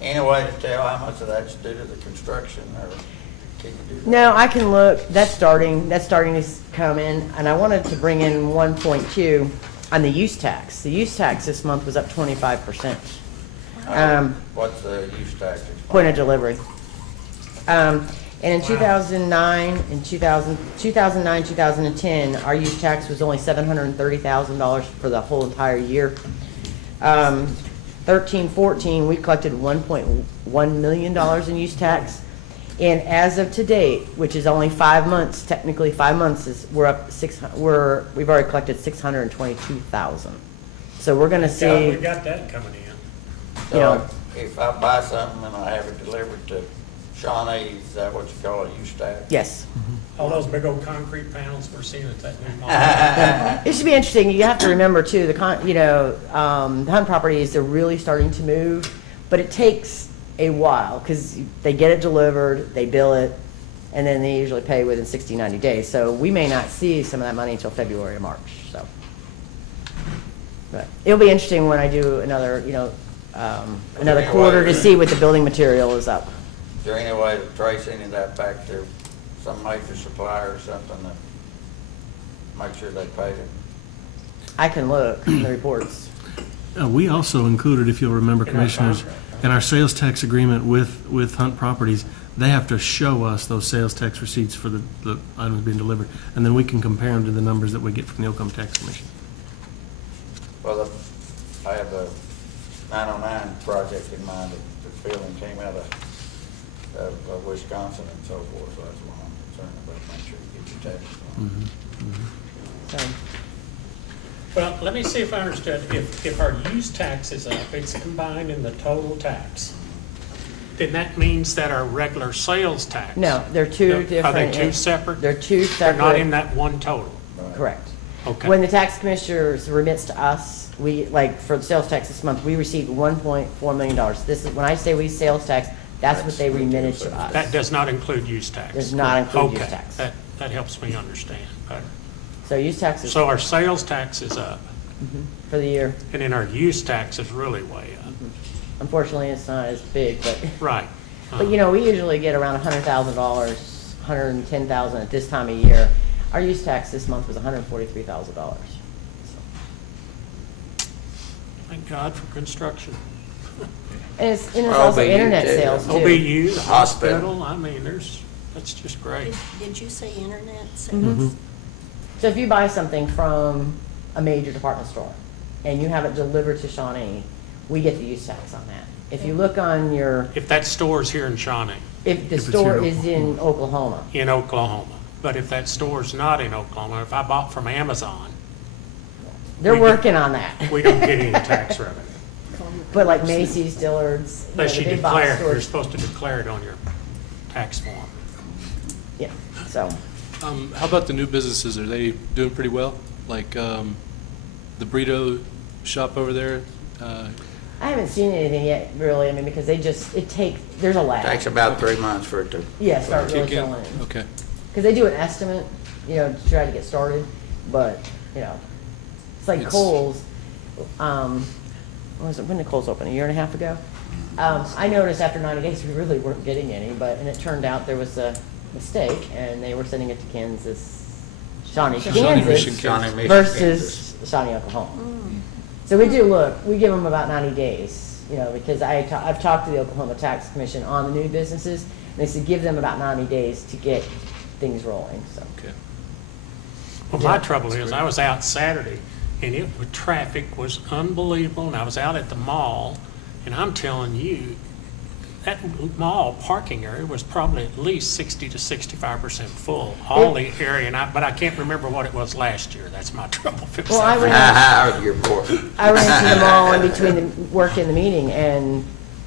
any way to tell how much of that's due to the construction, or can you do that? no, I can look, that's starting to come in, and I wanted to bring in 1.2 on the use tax. The use tax this month was up 25%. What's the use tax? Point of delivery. And in 2009, 2010, our use tax was only $730,000 for the whole entire year. 13, 14, we collected $1.1 million in use tax. And as of today, which is only 5 months, technically 5 months, we've already collected $622,000. So we're gonna see. We got that coming in. So if I buy something and I have it delivered to Shawnee, is that what you call a use tax? Yes. All those big old concrete panels we're seeing at that new mall. It should be interesting. You have to remember too, the Hunt properties are really starting to move, but it takes a while because they get it delivered, they bill it, and then they usually pay within 60, 90 days. So we may not see some of that money until February or March. So, but it'll be interesting when I do another, another quarter to see what the building material is up. Is there any way to trace any of that back to some major supplier or something that make sure they paid it? I can look in the reports. We also included, if you'll remember, In our Commissioners, contract. in our sales tax agreement with Hunt Properties, they have to show us those sales tax receipts for the items being delivered, and then we can compare them to the numbers that we get from the Oklahoma Tax Commission. Well, I have the 909 project in mind, the building came out of Wisconsin and so forth, so that's why I'm concerned about making sure you get your taxes on. So, Well, let me see if I understood. If our use tax is up, it's combined in the total tax. Then that means that our regular sales tax. no, they're two different. Are they two separate? They're two They're separate. not in that one total. Correct. Okay. When the tax commissioners remits to us, we, like, for the sales tax this month, we received $1.4 million. This is, when I say we sales tax, that's what they remitted to us. That does not include use tax. Does not include use Okay. tax. That helps me understand better. So use tax is So our sales tax is up, for the year. and then our use tax is really way up. Unfortunately, it's not as big, but, Right. but you know, we usually get around $100,000, $110,000 at this time of year. Our use tax this month was $143,000. Thank God for construction. And it's Well, also OBU internet too. sales too. OBU, the Hospital. hospital, I mean, that's just great. Did you say internet Mhm. So if you buy something from a major department store and you have it delivered to Shawnee, we get the use tax on that. If you look on your, If that store's here in Shawnee, if the If it's store here. is in Oklahoma, in Oklahoma, but if that store's not in Oklahoma, if I bought from Amazon, they're We get- working on that. we don't get any tax revenue. But like Macy's, Dillard's, you know, Unless the you big box declare, you're stores. supposed to declare it on your tax form. Yeah, so, How about the new businesses? Are they doing pretty well? Like the burrito shop over there? I haven't seen anything yet, really, I mean, because they just, there's a lag. Takes about 3 months for it to. Yeah, start really Kick in? showing in. Okay. Because they do an estimate, you know, to try to get started, but, you know, it's like It's- Kohl's, when did Kohl's open, a year and a half ago? I noticed after 90 days, we really weren't getting any, and it turned out there was a mistake, and they were sending it to Shawnee, Shawnee Kansas Mission, Shawnee Mission, versus Shawnee, Oklahoma. So we do look, we give them about 90 days, you know, because I've talked to the Oklahoma Tax Commission on the new businesses, and they said give them about 90 days to get things rolling, so. Okay. Well, my trouble is, I was out Saturday, and traffic was unbelievable, and I was out at the mall, and I'm telling you, that mall parking area was probably at least 60 to 65% full, all the area, but I can't remember what it was last year. That's my trouble. If it was Well, I that- ran- You're poor. I ran to the mall in between the work and the meeting, and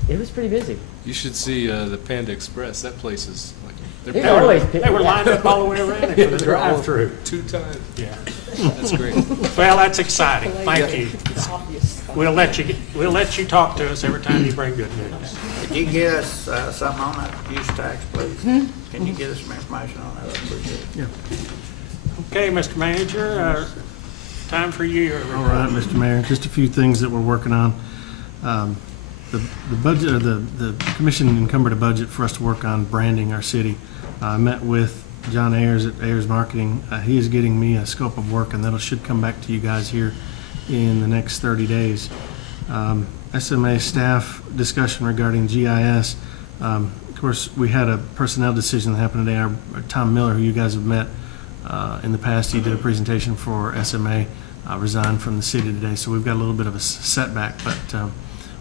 it was pretty busy. You should see the Panda Express. That place is like They're They were- always They were lined up all the way around it for the They're all drive-through. 2 times. Yeah. That's great. Well, that's exciting. Thank you. We'll let you talk to us every time you bring good news. Could you get us something on that use tax, please? Can you get us some information on that? I'd appreciate it. Okay, Mr. Manager, time for you. All right, Mr. Mayor, just a few things that we're working on. The budget, or the commission encumbered a budget for us to work on branding our city. I met with John Ayers at Ayers Marketing. He is getting me a scope of work, and that should come back to you guys here in the next 30 days. SMA staff discussion regarding GIS. Of course, we had a personnel decision that happened today. Our Tom Miller, who you guys have met in the past, he did a presentation for SMA, resigned from the city today, so we've got a little bit of a setback, but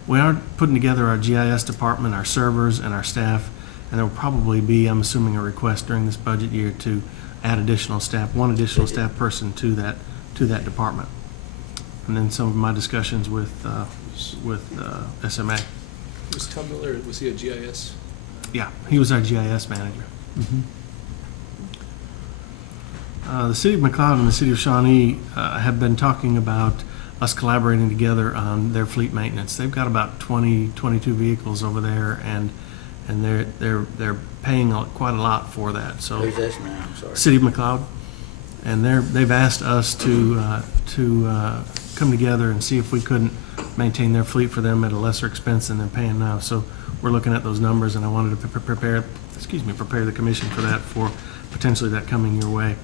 we are putting together our GIS department, our servers, and our staff, and there will probably be, I'm assuming, a request during this budget year to add additional staff, one additional staff person to that department. And then some of my discussions with SMA. Was Tom Miller, was he a GIS? Yeah, he was our GIS manager. The city of McLeod and the city of Shawnee have been talking about us collaborating together on their fleet maintenance. They've got about 22 vehicles over there, and they're paying quite a lot for that. So Who's this now? I'm sorry. City of McLeod, and they've asked us to come together and see if we couldn't maintain their fleet for them at a lesser expense than they're paying now. So we're looking at those numbers, and I wanted to prepare the commission for that, for potentially that coming your way.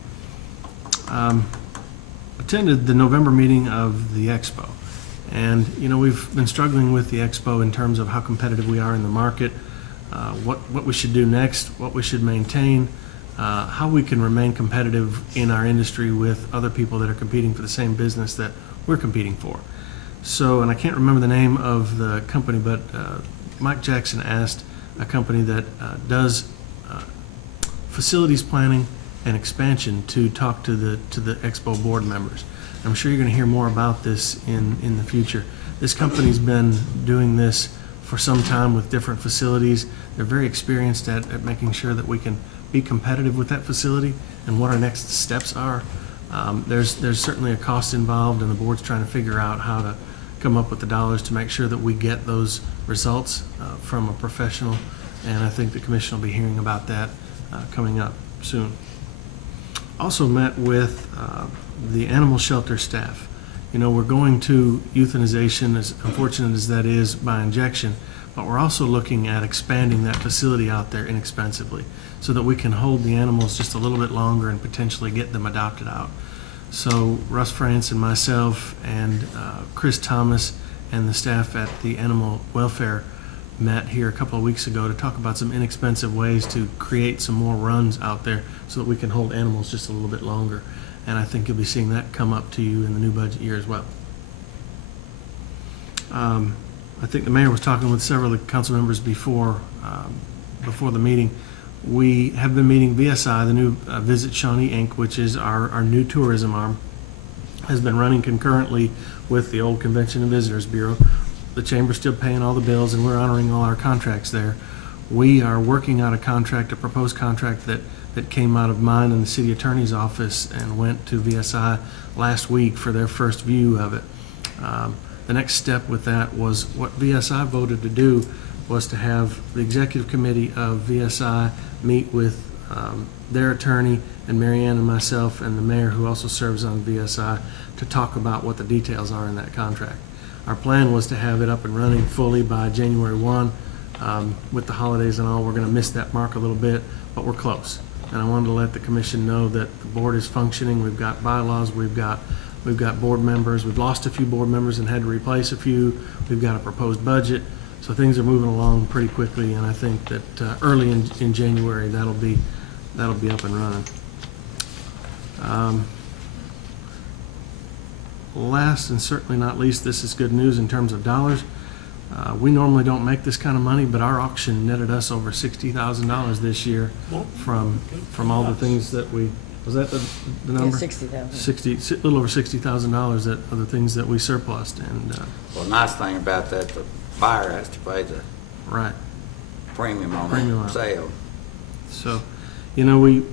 attended the November meeting of the Expo. And, we've been struggling with the Expo in terms of how competitive we are in the market, what we should do next, what we should maintain, how we can remain competitive in our industry with other people that are competing for the same business that we're competing for. So, and I can't remember the name of the company, but Mike Jackson asked a company that does facilities planning and expansion to talk to the Expo board members. I'm sure you're going to hear more about this in the future. This company's been doing this for some time with different facilities. They're very experienced at making sure that we can be competitive with that facility and what our next steps are. There's certainly a cost involved, and the board's trying to figure out how to come up with the dollars to make sure that we get those results from a professional, and I think the commission will be hearing about that coming up soon. Also met with the animal shelter staff. We're going to euthanization, as unfortunate as that is, by injection, but we're also looking at expanding that facility out there inexpensively so that we can hold the animals just a little bit longer and potentially get them adopted out. So Russ France and myself and Chris Thomas and the staff at the animal welfare met here a couple of weeks ago to talk about some inexpensive ways to create some more runs out there so that we can hold animals just a little bit longer. And I think you'll be seeing that come up to you in the new budget year as well. I think the mayor was talking with several of the council members before the meeting. We have been meeting VSI, the new Visit Shawnee Inc., which is our new tourism arm, has been running concurrently with the old Convention and Visitors Bureau. The chamber's still paying all the bills, and we're honoring all our contracts there. We are working out a contract, a proposed contract that came out of mine and the city attorney's office and went to VSI last week for their first view of it. The next step with that was what VSI voted to do was to have the executive committee of VSI meet with their attorney and Marianne and myself and the mayor, who also serves on VSI, to talk about what the details are in that contract. Our plan was to have it up and running fully by January 1. With the holidays and all, we're going to miss that mark a little bit, but we're close. And I wanted to let the commission know that the board is functioning. We've got bylaws, we've got board members. We've lost a few board members and had to replace a few. We've got a proposed budget. So things are moving along pretty quickly, and I think that early in January that'll be up and running. Last and certainly not least, this is good news in terms of dollars. We normally don't make this kind of money, but our auction netted us over $60,000 this year from all the things that we. Was that the number? Yeah, 60,000. A little over $60,000 that are the things that we surplused, and. Well, nice thing about that, the buyer has to pay the Right. premium on Premium the on it. sale. So, the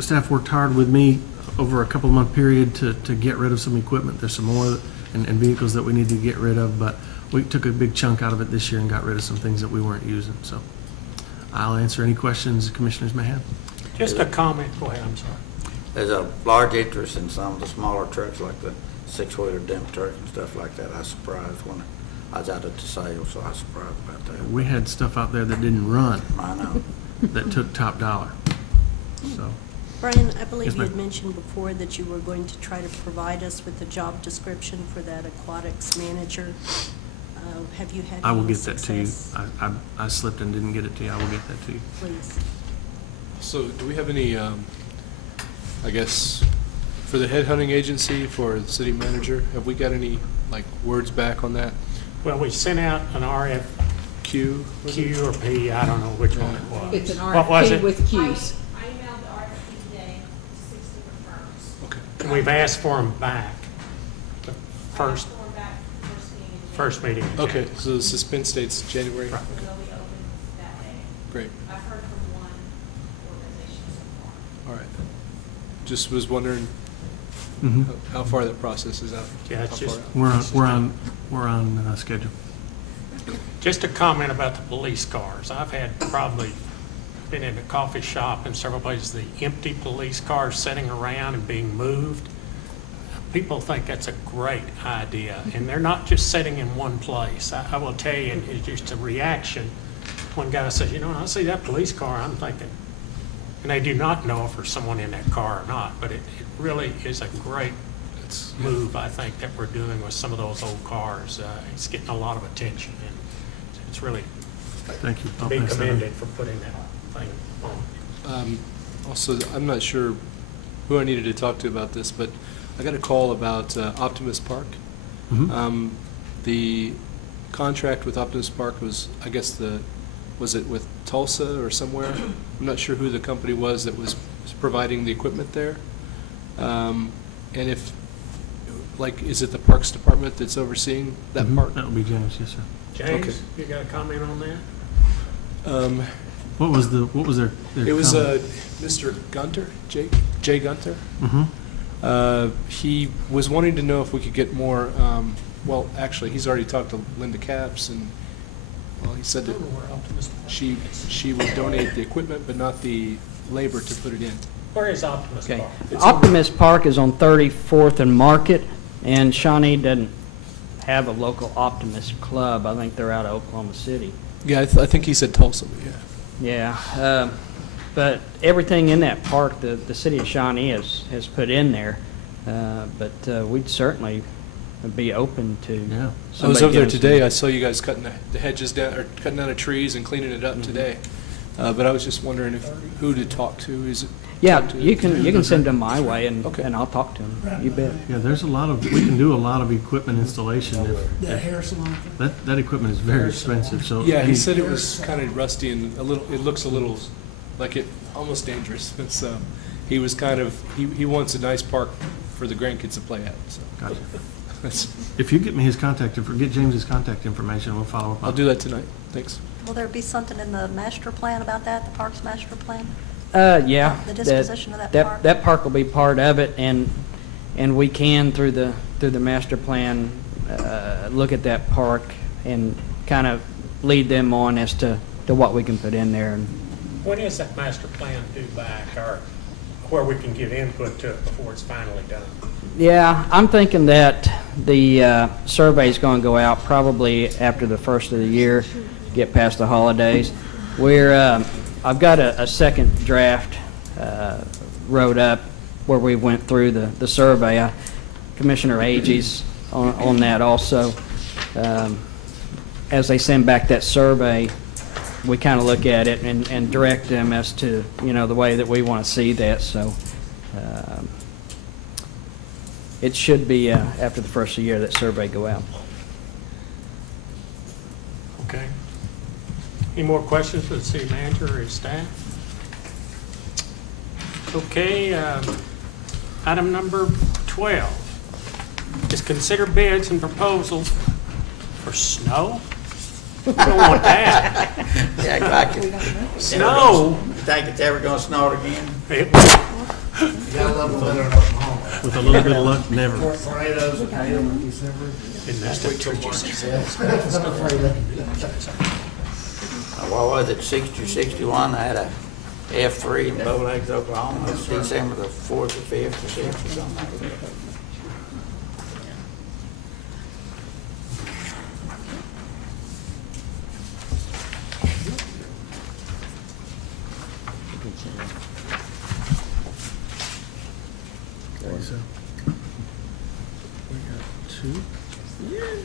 staff worked hard with me over a couple of month period to get rid of some equipment. There's some more and vehicles that we need to get rid of, but we took a big chunk out of it this year and got rid of some things that we weren't using. So I'll answer any questions the commissioners may have. Just a comment, go ahead, I'm sorry. There's a large interest in some of the smaller trucks, like the six-wheeler dump truck and stuff like that. I was surprised when I was out at the sale, so I was surprised about that. We had stuff out there that didn't run I know. that took top dollar. So, Brian, I believe Yes, you had ma'am. mentioned before that you were going to try to provide us with the job description for that aquatics manager. Have you had I will any get that to you. success? I slipped and didn't get it to you. I will get that to you. Please. So do we have any, I guess, for the headhunting agency for the city manager, have we got any, words back on that? Well, we sent out an Q? RFQ or P, I don't know which one it was. It's an What was RFP it? with Qs. I emailed the RFP today to 6 different firms. Okay. And we've asked for them back. The first, Going back first meeting in first meeting. in Okay, January. so the suspense date's January? Right. January. They'll be open that day. Great, I've heard from one organization so far. all right. Just was wondering Mhm. how far that process is out. Yeah, it's How just- far out? We're on schedule. Just a comment about the police cars. I've had probably been in a coffee shop in several places, the empty police cars sitting around and being moved. People think that's a great idea, and they're not just sitting in one place. I will tell you, it's just a reaction. One guy says, when I see that police car, I'm thinking, and they do not know if there's someone in that car or not, but it really is a great move, I think, that we're doing with some of those old cars. It's getting a lot of attention, and it's really Thank you. to I'll be pass that on. commended for putting that thing on. Also, I'm not sure who I needed to talk to about this, but I got a call about Optimus Park. Mhm. The contract with Optimus Park was, I guess, was it with Tulsa or somewhere? I'm not sure who the company was that was providing the equipment there. And if, like, is it the Parks Department that's overseeing that Mhm. park? That would be James, yes, sir. James, you got a comment on that? What was their It was comment? Mr. Gunter, Jay Gunter. Mhm. He was wanting to know if we could get more, well, actually, he's already talked to Linda Capps, and, well, he said that she would donate the equipment, but not the labor to put it in. Where is Optimus Okay. Park? It's Optimus Park is on 34th and Market, and Shawnee doesn't have a local Optimus club. I think they're out of Oklahoma City. Yeah, I think he said Tulsa, but yeah. Yeah, but everything in that park, the city of Shawnee has put in there, but we'd certainly be open to. Yeah. I was somebody over there giving us today, I saw you guys cutting the hedges down, or cutting down the trees and cleaning it up today. But I was just wondering who to talk to, is it? Yeah, talk to- you can send them my way, and Okay. and I'll talk to them. You bet. Yeah, there's we can do a lot of equipment installation. That equipment is very expensive, so. Yeah, he said it was kind of rusty and it looks a little, like it, almost dangerous. So he was kind of, he wants a nice park for the grandkids to play at, so. Gotcha. That's- If you get me get James's contact information, we'll follow up. I'll do that tonight, thanks. Will there be something in the master plan about that, the parks master plan? Yeah. The disposition of that park? That park will be part of it, and we can, through the master plan, look at that park and kind of lead them on as to what we can put in there. And When is that master plan due back, or where we can give input to it before it's finally done? yeah, I'm thinking that the survey's going to go out probably after the first of the year, get past the holidays. I've got a second draft wrote up where we went through the survey. Commissioner Agee's on that also. As they send back that survey, we kind of look at it and direct them as to, the way that we want to see that. So it should be after the first of the year that survey go out. Okay. Any more questions for the city manager or his staff? Okay, item number 12 is consider bids and proposals for snow. We don't want that. Yeah, like it. Snow? You think it's ever gonna snow again? It- With a little bit of luck, never. And that's the church. What was it, 60 or 61? I had a F3 in Bow Legs, Oklahoma. It was December the 4th or 5th or 6th or something like that. Okay, so we got two.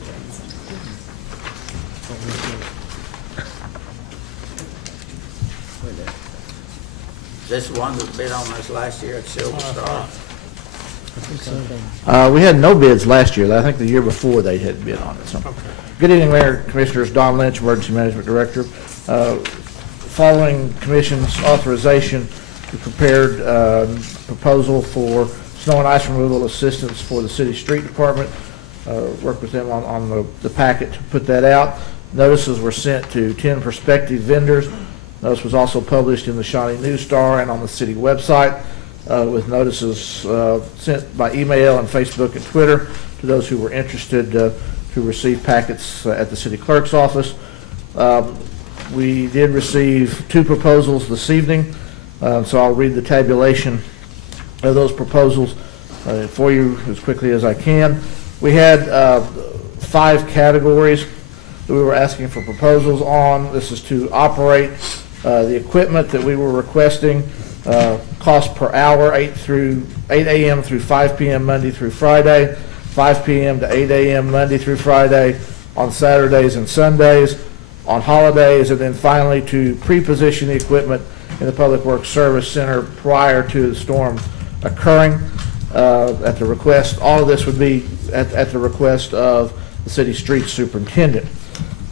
This one that bid on this last year at Silver Star. We had no bids last year. I think the year before they had bid on it. So. Good evening, Mayor, Commissioners. Don Lynch, Emergency Management Director. Following Commission's authorization, we prepared a proposal for snow and ice removal assistance for the City Street Department. Worked with them on the packet to put that out. Notices were sent to 10 prospective vendors. Notice was also published in the Shawnee News Star and on the city website, with notices sent by email and Facebook and Twitter to those who were interested to receive packets at the city clerk's office. We did receive 2 proposals this evening, so I'll read the tabulation of those proposals for you as quickly as I can. We had 5 categories that we were asking for proposals on. This is to operate the equipment that we were requesting Cost per hour, 8 a.m. through 5 p.m. Monday through Friday, 5 p.m. to 8 a.m. Monday through Friday, on Saturdays and Sundays, on holidays, and then finally to pre-position the equipment in the Public Works Service Center prior to the storm occurring. At the request, all of this would be at the request of the city street superintendent.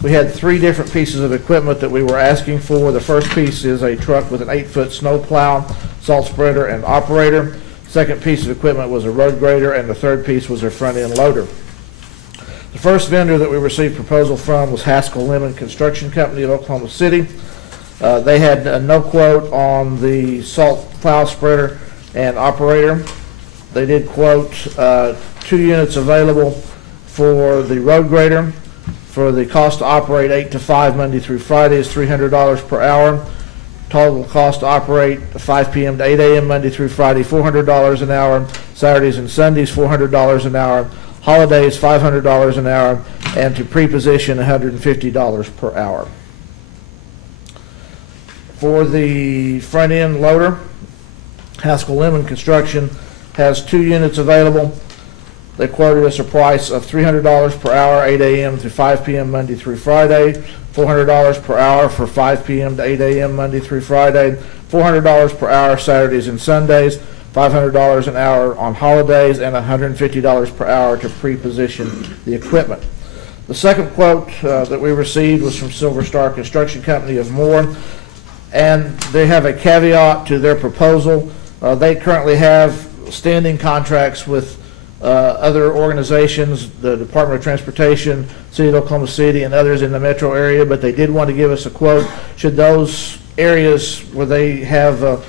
We had 3 different pieces of equipment that we were asking for. The first piece is a truck with an 8-foot snow plow, salt spreader, and operator. Second piece of equipment was a road grader, and the third piece was a front-end loader. The first vendor that we received proposal from was Haskell Lemon Construction Company of Oklahoma City. They had no quote on the salt plow spreader and operator. They did quote 2 units available for the road grader. For the cost to operate 8 to 5 Monday through Friday is $300 per hour. Total cost to operate 5 p.m. to 8 a.m. Monday through Friday, $400 an hour. Saturdays and Sundays, $400 an hour. Holidays, $500 an hour. And to pre-position, $150 per hour. For the front-end loader, Haskell Lemon Construction has 2 units available. They quoted us a price of $300 per hour, 8 a.m. to 5 p.m. Monday through Friday, $400 per hour for 5 p.m. to 8 a.m. Monday through Friday, $400 per hour Saturdays and Sundays, $500 an hour on holidays, and $150 per hour to pre-position the equipment. The second quote that we received was from Silver Star Construction Company of Moore, and they have a caveat to their proposal. They currently have standing contracts with other organizations, the Department of Transportation, City of Oklahoma City, and others in the metro area, but they did want to give us a quote. Should those areas where they have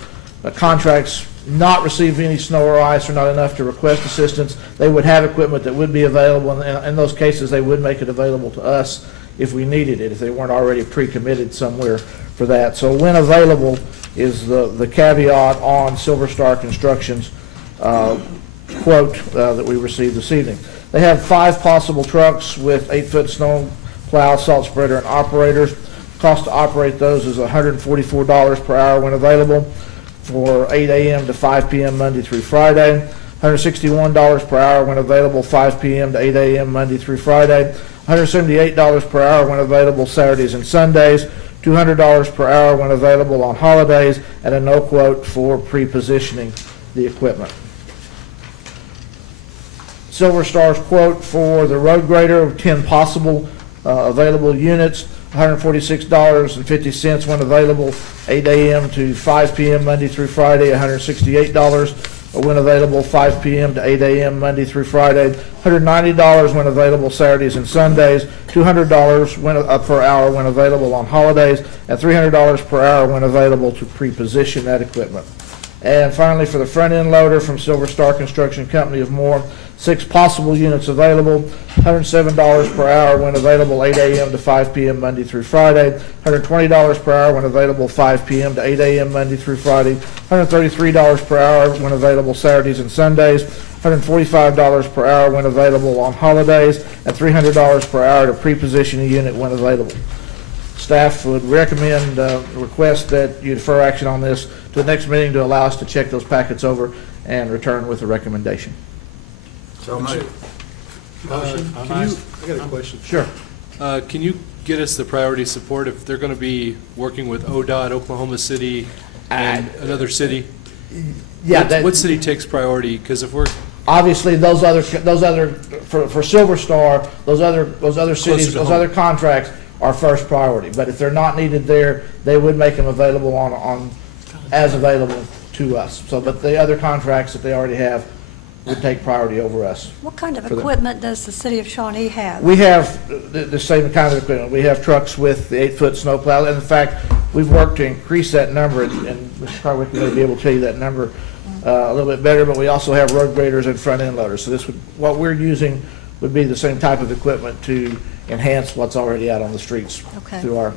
contracts not receive any snow or ice or not enough to request assistance, they would have equipment that would be available. And in those cases, they would make it available to us if we needed it, if they weren't already pre-committed somewhere for that. So when available is the caveat on Silver Star Construction's quote that we received this evening. They have 5 possible trucks with 8-foot snow plow, salt spreader, and operators. Cost to operate those is $144 per hour when available for 8 a.m. to 5 p.m. Monday through Friday. $161 per hour when available 5 p.m. to 8 a.m. Monday through Friday. $178 per hour when available Saturdays and Sundays. $200 per hour when available on holidays, and a no quote for pre-positioning the equipment. Silver Star's quote for the road grader of 10 possible available units, $146.50 when available 8 a.m. to 5 p.m. Monday through Friday, $168 when available 5 p.m. to 8 a.m. Monday through Friday, $190 when available Saturdays and Sundays, $200 per hour when available on holidays, and $300 per hour when available to pre-position that equipment. And finally, for the front-end loader from Silver Star Construction Company of Moore, 6 possible units available, $107 per hour when available 8 a.m. to 5 p.m. Monday through Friday, $120 per hour when available 5 p.m. to 8 a.m. Monday through Friday, $133 per hour when available Saturdays and Sundays, $145 per hour when available on holidays, and $300 per hour to pre-position a unit when available. Staff would recommend, request that you defer action on this to the next meeting to allow us to check those packets over and return with a recommendation. So moved. I got a question. Sure. Can you get us the priority support if they're going to be working with ODOT, Oklahoma City, and another city? Yeah. What city takes priority? Because if we're obviously those other for Silver Star, those other cities, those other contracts are first priority. But if they're not needed there, they would make them available on as available to us. So, but the other contracts that they already have would take priority over us. What kind of equipment does the city of Shawnee have? We have the same kind of equipment. We have trucks with the 8-foot snowplow. And in fact, we've worked to increase that number, and Mr. Carwick may be able to tell you that number a little bit better, but we also have road graders and front-end loaders. So this would, what we're using would be the same type of equipment to enhance what's already out on the streets through our.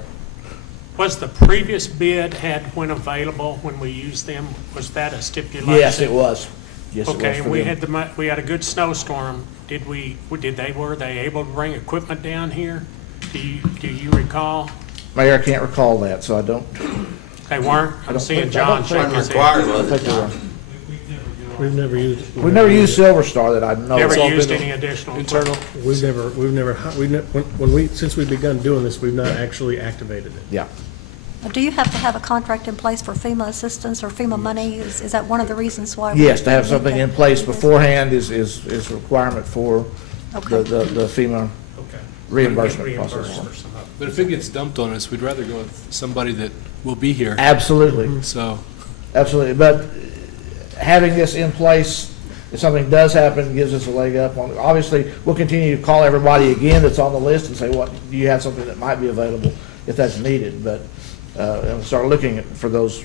Was the previous bid had when available when we used them, was that a stipulation? Yes, it was. Yes, okay, it was we had a good snowstorm. Were they able to bring equipment down here? Do you recall? Mayor, I can't recall that, so I don't. They weren't? I'm seeing John shaking his head. I think they were. We've never used. We've never used Silver Star that I know. Never of. used any additional Internal. equipment? We've never, when we, since we've begun doing this, we've not actually activated it. Yeah. Do you have to have a contract in place for FEMA assistance or FEMA money? Is that one of the reasons why? we Yes, to have need something in place beforehand is a requirement for Okay. the FEMA reimbursement process. But if it gets dumped on us, we'd rather go with somebody that will be here. Absolutely, So, absolutely. But having this in place, if something does happen, gives us a leg up on, obviously, we'll continue to call everybody again that's on the list and say, what, do you have something that might be available if that's needed? But, and start looking for those,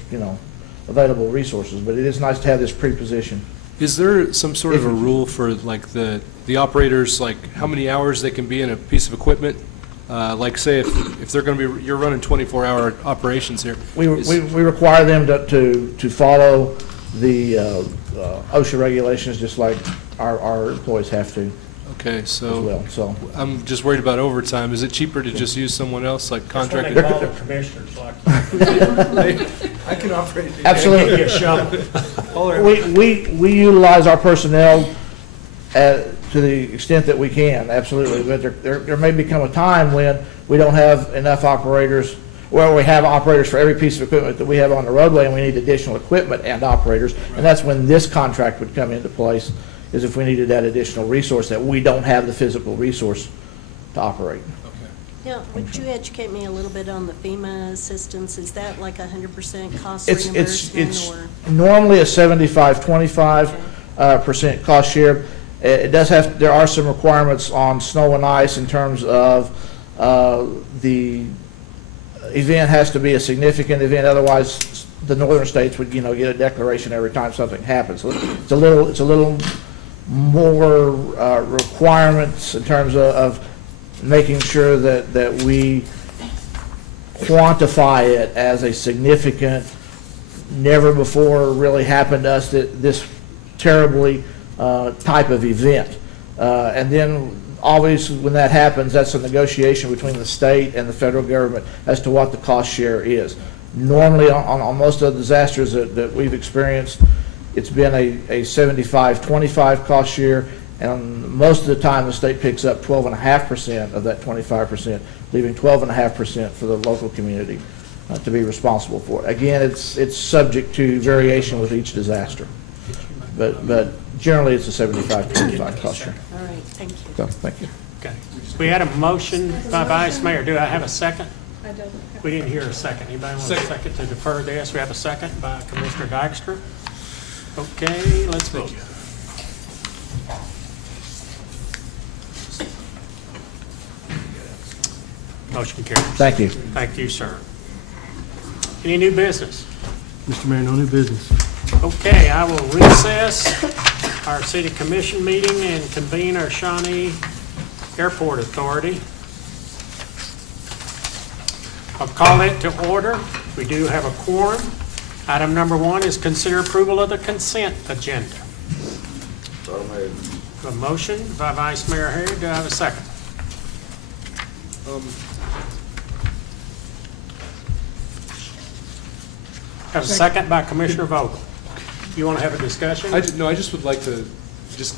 available resources. But it is nice to have this pre-position. is there some sort of a rule for like the operators, like how many hours they can be in a piece of equipment? Like say if they're going to be, you're running 24-hour operations here. We require them to follow the OSHA regulations, just like our employees have to Okay, as so well, so. I'm just worried about overtime. Is it cheaper to just use someone else, like That's what contracted? they call the commissioners, like. I can operate. Absolutely. Give you a shovel. We utilize our personnel to the extent that we can, absolutely. But there may become a time when we don't have enough operators, where we have operators for every piece of equipment that we have on the roadway, and we need additional equipment and operators. And that's when this contract would come into place, is if we needed that additional resource that we don't have the physical resource to operate. Yeah, would you educate me a little bit on the FEMA assistance? Is that like 100% cost It's reimbursement or? normally a 75-25% cost share. It does have, there are some requirements on snow and ice in terms of the event has to be a significant event, otherwise the northern states would, get a declaration every time something happens. So it's a little more requirements in terms of making sure that we quantify it as a significant, never before really happened to us, that this terribly type of event. And then obviously when that happens, that's a negotiation between the state and the federal government as to what the cost share is. Normally on most of the disasters that we've experienced, it's been a 75-25 cost share, and most of the time the state picks up 12.5% of that 25%, leaving 12.5% for the local community to be responsible for. Again, it's subject to variation with each disaster, but generally it's a 75-25 cost share. All right, thank you. So, thank you. Okay. We had a motion by Vice Mayor. Do I have a second? I don't. We didn't hear a second. Anybody want a second to defer this? We have a second by Commissioner Dykstra. Okay, let's vote. Motion carries. Thank you. Thank you, sir. Any new business? Mr. Mayor, no new business. Okay, I will recess our city commission meeting and convene our Shawnee Airport Authority. I'll call it to order. We do have a quorum. Item number 1 is consider approval of the consent agenda. So moved. A motion by Vice Mayor Harry. Do I have a second? Have a second by Commissioner Vogel. You want to have a discussion? I just would like to just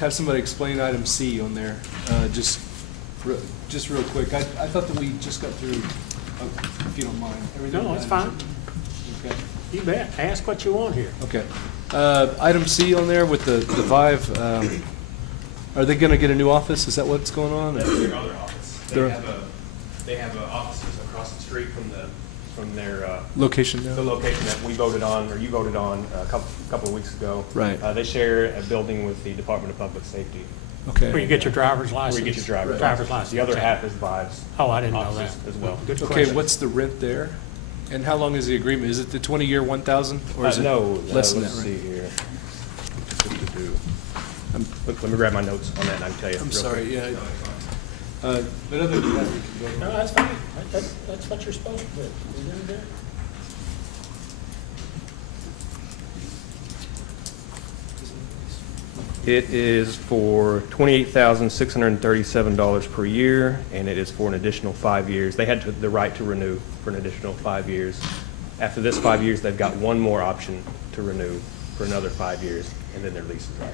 have somebody explain item C on there, just real quick. I thought that we just got through, if you don't mind. everything No, on it's item fine. C. Okay. You bet. Ask what you want here. Okay. Item C on there with the Vive, are they going to get a new office? Is that what's going on? That's their other office. Their- They have offices across the street from their Location now? the location that we voted on, or you voted on a couple of weeks ago. Right. They share a building with the Department of Public Safety. Okay. Where you get your driver's license. Where you get your driver's license. The other okay. half is Vive's. Oh, I didn't know that. offices as well. Good Okay, question. what's the rent there? And how long is the agreement? Is it the 20-year, 1,000? Or is it No, less than let's that, see right? here. Let me grab my notes on that and I can tell you. I'm real sorry, quick. yeah. But other than that, we can go. No, that's fine. That's what you're supposed to do. You're doing good. It is for $28,637 per year, and it is for an additional 5 years. They had the right to renew for an additional 5 years. After this 5 years, they've got one more option to renew for another 5 years, and then their lease is up.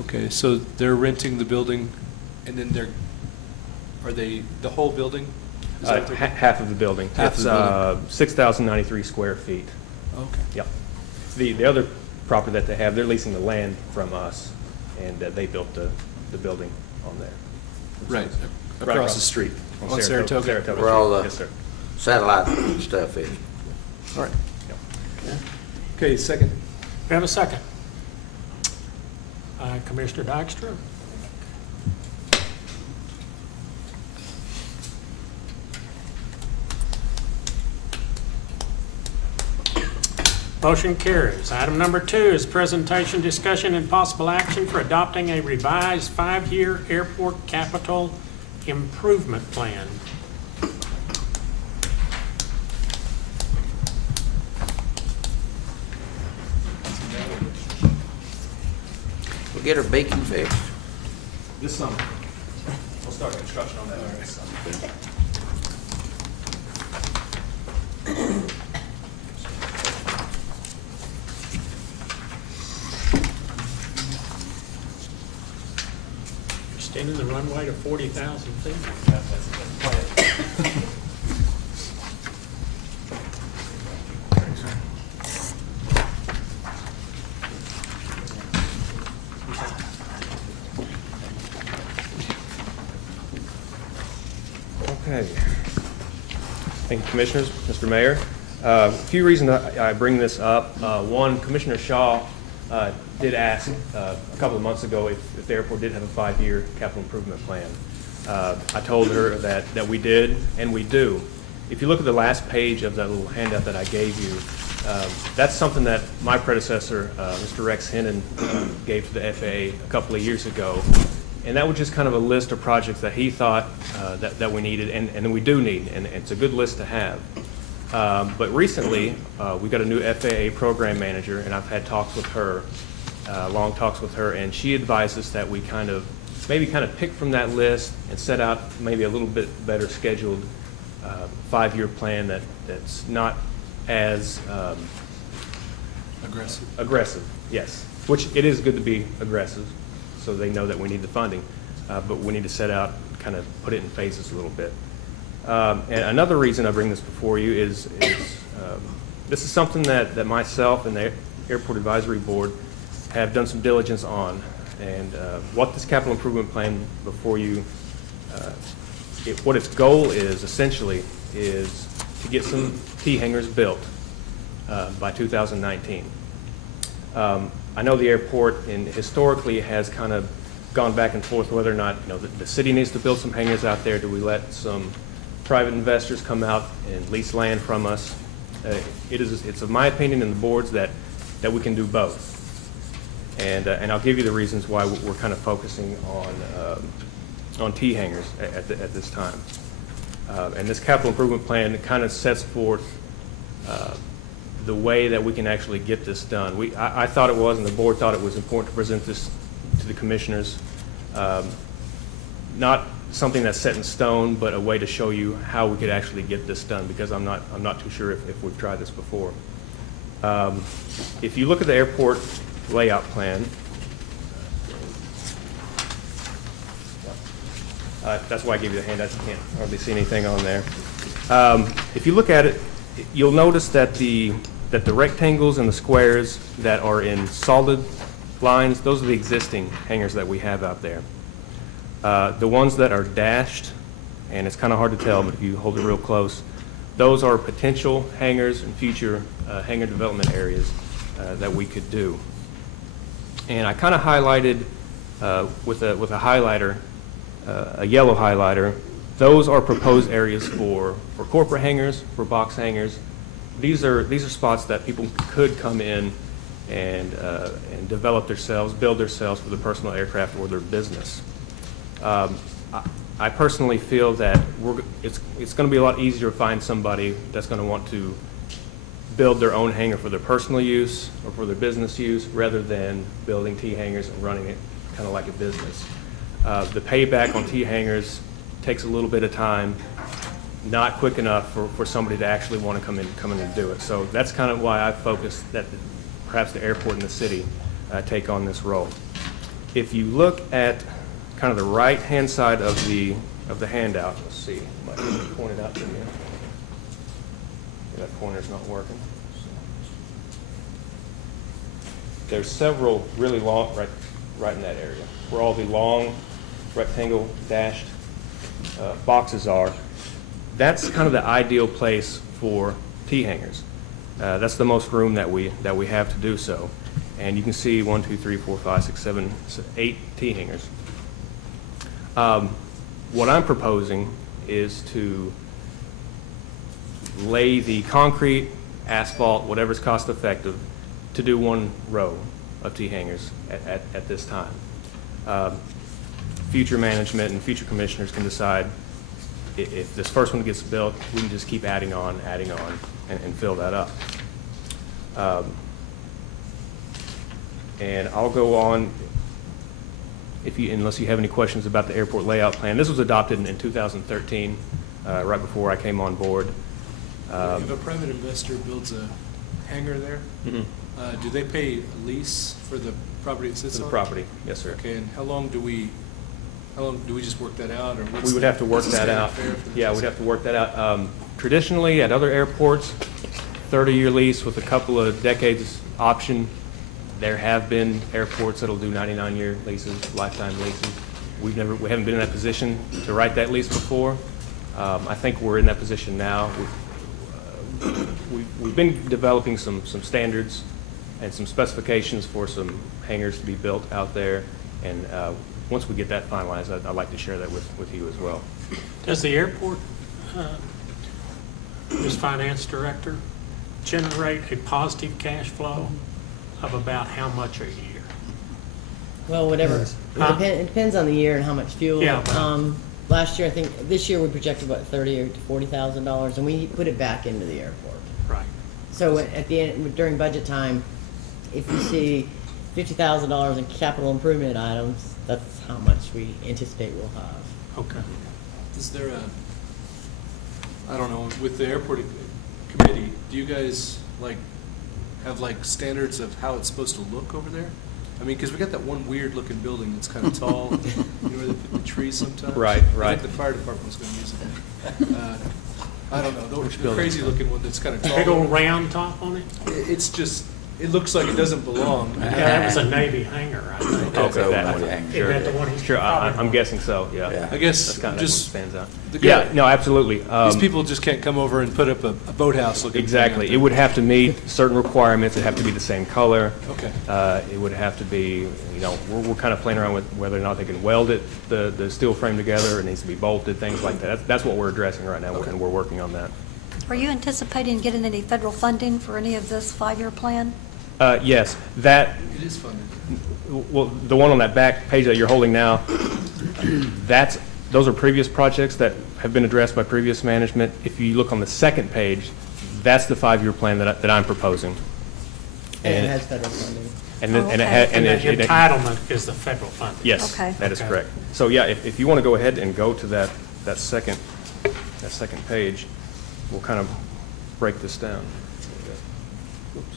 Okay, so they're renting the building, and then are they the whole building? Is that what they're doing? Half of the building. Half of the building. It's 6,093 square feet. Okay. Yep. The other property that they have, they're leasing the land from us, and they built the building on there. Right, Right across the street, on Saratoga. Saratoga Where all Street. the Yes, sir. satellite stuff is. All right. Okay, second. We have a second. Commissioner Dykstra. Motion carries. Item number 2 is presentation, discussion, and possible action for adopting a revised 5-year airport capital improvement plan. We'll get our beacon fixed. This summer. We'll start construction on that this summer. Extending the runway to 40,000 feet. Okay. Thank you, Commissioners, Mr. Mayor. A few reasons I bring this up. One, Commissioner Shaw did ask a couple of months ago if the airport did have a 5-year capital improvement plan. I told her that we did, and we do. If you look at the last page of that little handout that I gave you, that's something that my predecessor, Mr. Rex Hennon, gave to the FAA a couple of years ago. And that was just kind of a list of projects that he thought that we needed, and we do need, and it's a good list to have. But recently, we got a new FAA program manager, and I've had talks with her, long talks with her, and she advised us that we maybe pick from that list and set out maybe a little bit better scheduled 5-year plan that's not as aggressive, yes. Which it is good to be aggressive, so they know that we need the funding, but we need to set out, kind of put it in phases a little bit. And another reason I bring this before you is this is something that myself and the Airport Advisory Board have done some diligence on. And what this capital improvement plan before you, what its goal is essentially is to get some T-hangars built by 2019. I know the airport historically has kind of gone back and forth whether or not the city needs to build some hangars out there. Do we let some private investors come out and lease land from us? It's of my opinion and the board's that we can do both. And I'll give you the reasons why we're kind of focusing on T-hangars at this time. And this capital improvement plan kind of sets forth the way that we can actually get this done. I thought it was, and the board thought it was important to present this to the commissioners. Not something that's set in stone, but a way to show you how we could actually get this done, because I'm not too sure if we've tried this before. If you look at the airport layout plan, that's why I gave you the handout. You can't hardly see anything on there. If you look at it, you'll notice that the rectangles and the squares that are in solid lines, those are the existing hangars that we have out there. The ones that are dashed, and it's kind of hard to tell, but if you hold it real close, those are potential hangars and future hangar development areas that we could do. And I kind of highlighted with a highlighter, a yellow highlighter, those are proposed areas for corporate hangars, for box hangars. These are spots that people could come in and develop themselves, build themselves for their personal aircraft or their business. I personally feel that it's going to be a lot easier to find somebody that's going to want to build their own hangar for their personal use or for their business use, rather than building T-hangars and running it kind of like a business. The payback on T-hangars takes a little bit of time. not quick enough for somebody to actually want to come in and do it. So that's kind of why I focused that perhaps the airport and the city take on this role. If you look at kind of the right-hand side of the handout, let's see, might point it out to you. That pointer's not working. There's several really long, right in that area, where all the long rectangle dashed boxes are. That's kind of the ideal place for T-hangers. That's the most room that we have to do so. And you can see 1, 2, 3, 4, 5, 6, 7, 8 T-hangers. What I'm proposing is to lay the concrete, asphalt, whatever's cost effective, to do 1 row of T-hangers at this time. Future management and future commissioners can decide if this first one gets built, we can just keep adding on, and fill that up. And I'll go on, unless you have any questions about the airport layout plan. This was adopted in 2013, right before I came on board. If a private investor builds a hangar there, do they pay a lease for the property it sits on? For the property, yes, sir. Okay, and how long do we just work that out, or what's We would have to work that out. Yeah, we'd have to work that out. Traditionally, at other airports, 30-year lease with a couple of decades option. There have been airports that'll do 99-year leases, lifetime leases. We haven't been in that position to write that lease before. I think we're in that position now. We've been developing some standards and some specifications for some hangars to be built out there, and once we get that finalized, I'd like to share that with you as well. Does the airport, Ms. Finance Director, generate a positive cash flow of about how much a year? Well, whatever. It depends on the year and how much fuel. Yeah. Last year, I think, this year we projected about $30,000 to $40,000, and we put it back into the airport. Right. So at the end, during budget time, if you see $50,000 in capital improvement items, that's how much we anticipate we'll have. Okay. Is there I don't know, with the airport committee, do you guys have standards of how it's supposed to look over there? I mean, because we got that one weird looking building that's kind of tall, where they put the trees sometimes. Right. I think the fire department's going to use it. I don't know, the crazy looking one that's kind of tall. Big old round top on it? It's just, it looks like it doesn't belong. Yeah, that was a Navy hangar, I think. Okay, Is that the one he's sure. I'm probably- guessing so. Yeah. I guess That's kind of just what stands out. the Yeah. guy- No, absolutely. These people just can't come over and put up a boathouse looking. Exactly. It would have to meet certain requirements. It'd have to be the same color. Okay. It would have to be, we're kind of playing around with whether or not they can weld it, the steel frame together. It needs to be bolted, things like that. That's what we're addressing right now, and we're working on that. Are you anticipating getting any federal funding for any of this 5-year plan? Yes, that, It is funded. well, the one on that back page that you're holding now, those are previous projects that have been addressed by previous management. If you look on the second page, that's the 5-year plan that I'm proposing. And it has federal funding. And then, and it Okay. ha- And and the it- entitlement is the federal funding. Yes, Okay. that is Okay. correct. So, yeah, if you want to go ahead and go to that second page, we'll kind of break this down. Oops.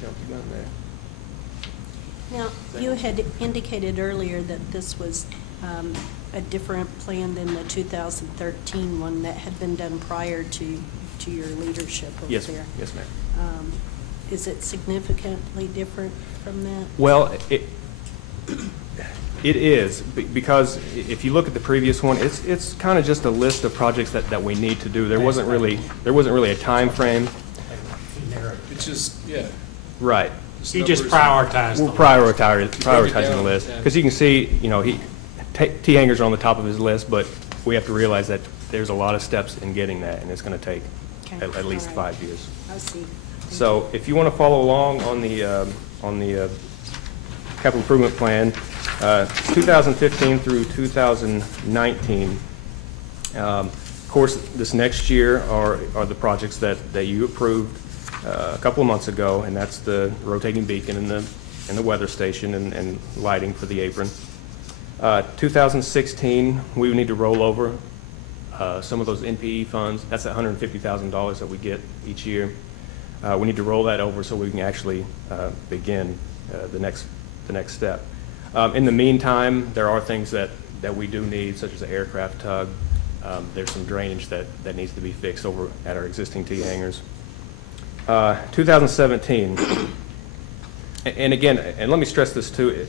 Jumped the gun there. Now, you had indicated earlier that this was a different plan than the 2013 one that had been done prior to your leadership over Yes, there. yes, ma'am. Is it significantly different from that? Well, it is, because if you look at the previous one, it's kind of just a list of projects that we need to do. There wasn't really a time frame. It's just, yeah. Right. You just prioritize We're them. prioritizing the down, list. yeah. Because you can see, T-hangers are on the top of his list, but we have to realize that there's a lot of steps in getting that, and it's going to take Okay. at least All right. 5 years. I see. So if you want to follow along on the capital improvement plan, 2015 through 2019, of course, this next year are the projects that you approved a couple of months ago, and that's the rotating beacon and the weather station and lighting for the apron. 2016, we would need to roll over some of those NPE funds. That's that $150,000 that we get each year. We need to roll that over so we can actually begin the next step. In the meantime, there are things that we do need, such as an aircraft tug. There's some drainage that needs to be fixed over at our existing T hangars. 2017, and again, and let me stress this too,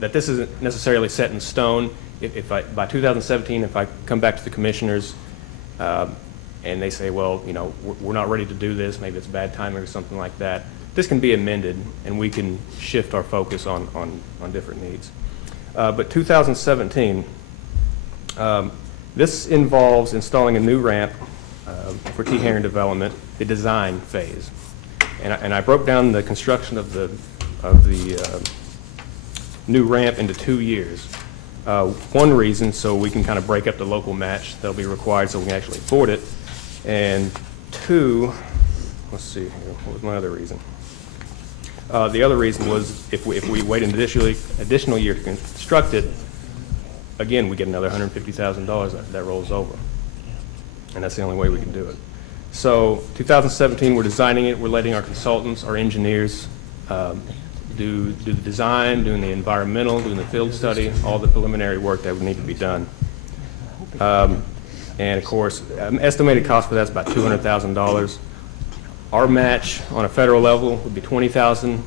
that this isn't necessarily set in stone. By 2017, if I come back to the commissioners and they say, well, you know, we're not ready to do this, maybe it's bad timing or something like that, this can be amended and we can shift our focus on different needs. But 2017, this involves installing a new ramp for T hangar development, the design phase. And I broke down the construction of the new ramp into 2 years. One reason, so we can kind of break up the local match that'll be required so we can actually afford it. And two, let's see here, what was my other reason? The other reason was if we wait an additional year to construct it, again, we get another $150,000 that rolls over. And that's the only way we can do it. So 2017, we're designing it. We're letting our consultants, our engineers, do the design, doing the environmental, doing the field study, all the preliminary work that would need to be done. And of course, estimated cost for that's about $200,000. Our match on a federal level would be $20,000.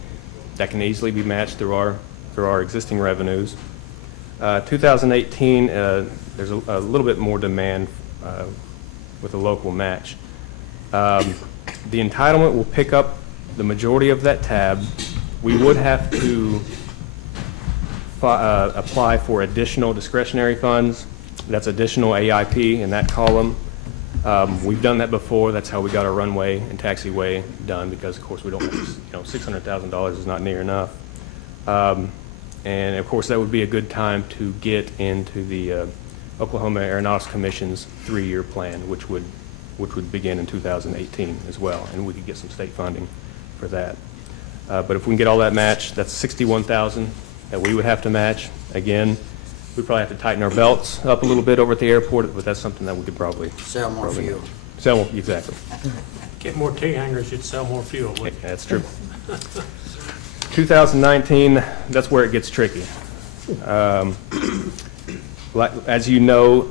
That can easily be matched through our existing revenues. 2018, there's a little bit more demand with a local match. The entitlement will pick up the majority of that tab. We would have to apply for additional discretionary funds. That's additional AIP in that column. We've done that before. That's how we got our runway and taxiway done because, of course, we don't, $600,000 is not near enough. And, of course, that would be a good time to get into the Oklahoma Aeronautics Commission's 3-year plan, which would begin in 2018 as well, and we could get some state funding for that. But if we can get all that matched, that's $61,000 that we would have to match. Again, we probably have to tighten our belts up a little bit over at the airport, but that's something that we could probably Sell more fuel. Sell more, exactly. Get more T hangers, you'd sell more fuel, wouldn't you? That's true. 2019, that's where it gets tricky. As you know,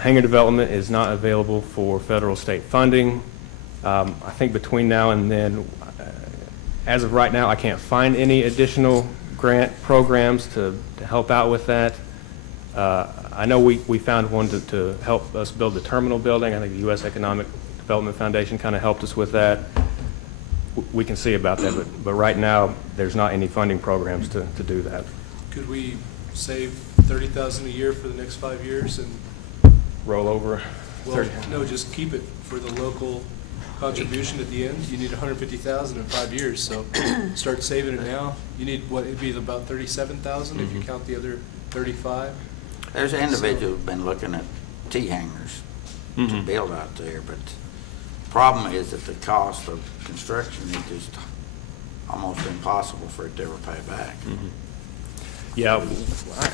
hangar development is not available for federal state funding. I think between now and then, as of right now, I can't find any additional grant programs to help out with that. I know we found one to help us build the terminal building. I think the U.S. Economic Development Foundation kind of helped us with that. We can see about that, but right now, there's not any funding programs to do that. Could we save $30,000 a year for the next 5 years and roll over? Well, no, just keep it for the local contribution at the end. You need $150,000 in 5 years, so start saving it now. You need what? It'd be about $37,000 if you count the other 35. There's individuals who've been looking at T hangars to build out there, but the problem is that the cost of construction is just almost impossible for it to ever pay back. Yeah,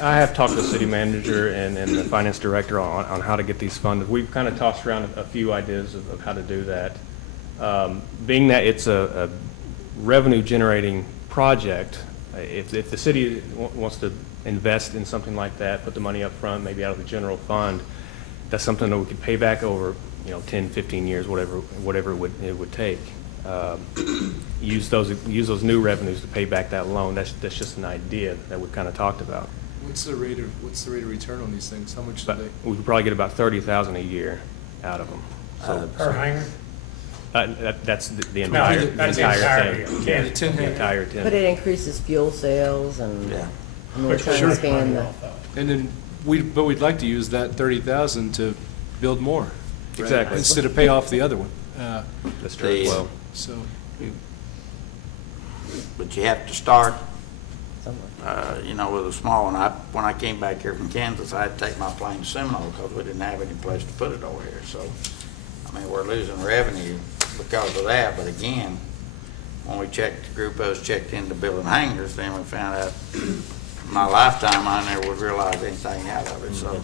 I have talked to the city manager and the finance director on how to get these funded. We've kind of tossed around a few ideas of how to do that. Being that it's a revenue-generating project, if the city wants to invest in something like that, put the money up front, maybe out of the general fund, that's something that we could pay back over 10, 15 years, whatever it would take. Use those new revenues to pay back that loan. That's just an idea that we've kind of talked about. What's the rate of return on these things? How much do they? We could probably get about $30,000 a year out of them. Per hangar? That's the entire thing. Yeah, the entire 10. But it increases fuel sales and, I mean, we're trying to expand the. And then we'd like to use that $30,000 to build more. Right? Exactly. Instead of pay off the other one. That's true. Well, so. But you have to start, with a small one. When I came back here from Kansas, I had to take my plane to Seminole because we didn't have any place to put it over here. So, I mean, we're losing revenue because of that. But again, when we checked, the group of us checked into building hangars, then we found out in my lifetime I never would realize anything out of it. So,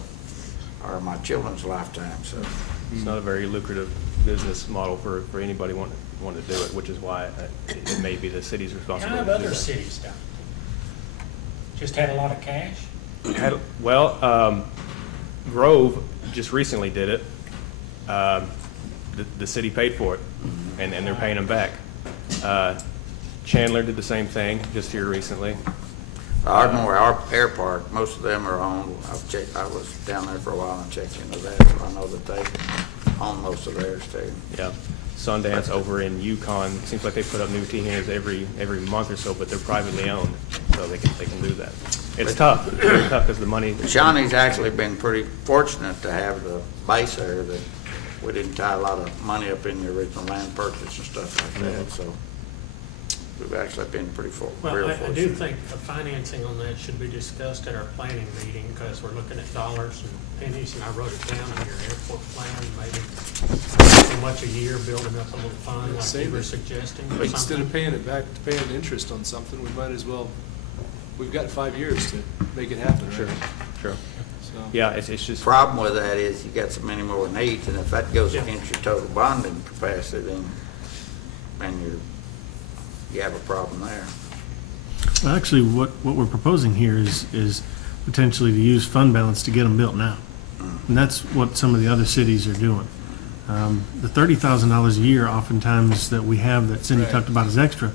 or my children's lifetime, so. It's not a very lucrative business model for anybody want to do it, which is why it may be the city's How responsibility have to do other that. cities done? Just had a lot of cash? Grove just recently did it. The city paid for it, and they're paying them back. Chandler did the same thing just here recently. Ardmore, our air park, most of them are owned. I was down there for a while and checked into that, so I know that they own most of theirs too. Yeah. Sundance over in Yukon, seems like they put up new T-hangers every month or so, but they're privately owned, so they can do that. It's tough. It's very tough because the money. Shawnee's actually been pretty fortunate to have the base there, that we didn't tie a lot of money up in the original land purchase and stuff like that, so we've actually been pretty Well, real I do fortunate. think the financing on that should be discussed at our planning meeting, because we're looking at dollars and pennies, and I wrote it down in your airport plan, maybe so much a year, building up a little fund like you were suggesting or Instead something. of paying it back, paying interest on something, we might as well, we've got 5 years to make it happen, right? Sure. So, Yeah, it's just. Problem with that is you got so many more needs, and if that goes Yeah. against your total bonding capacity, then you have a problem there. Well, actually, what we're proposing here is potentially to use fund balance to get them built now. And that's what some of the other cities are doing. The $30,000 a year oftentimes that we have that Cindy Right. talked about as extra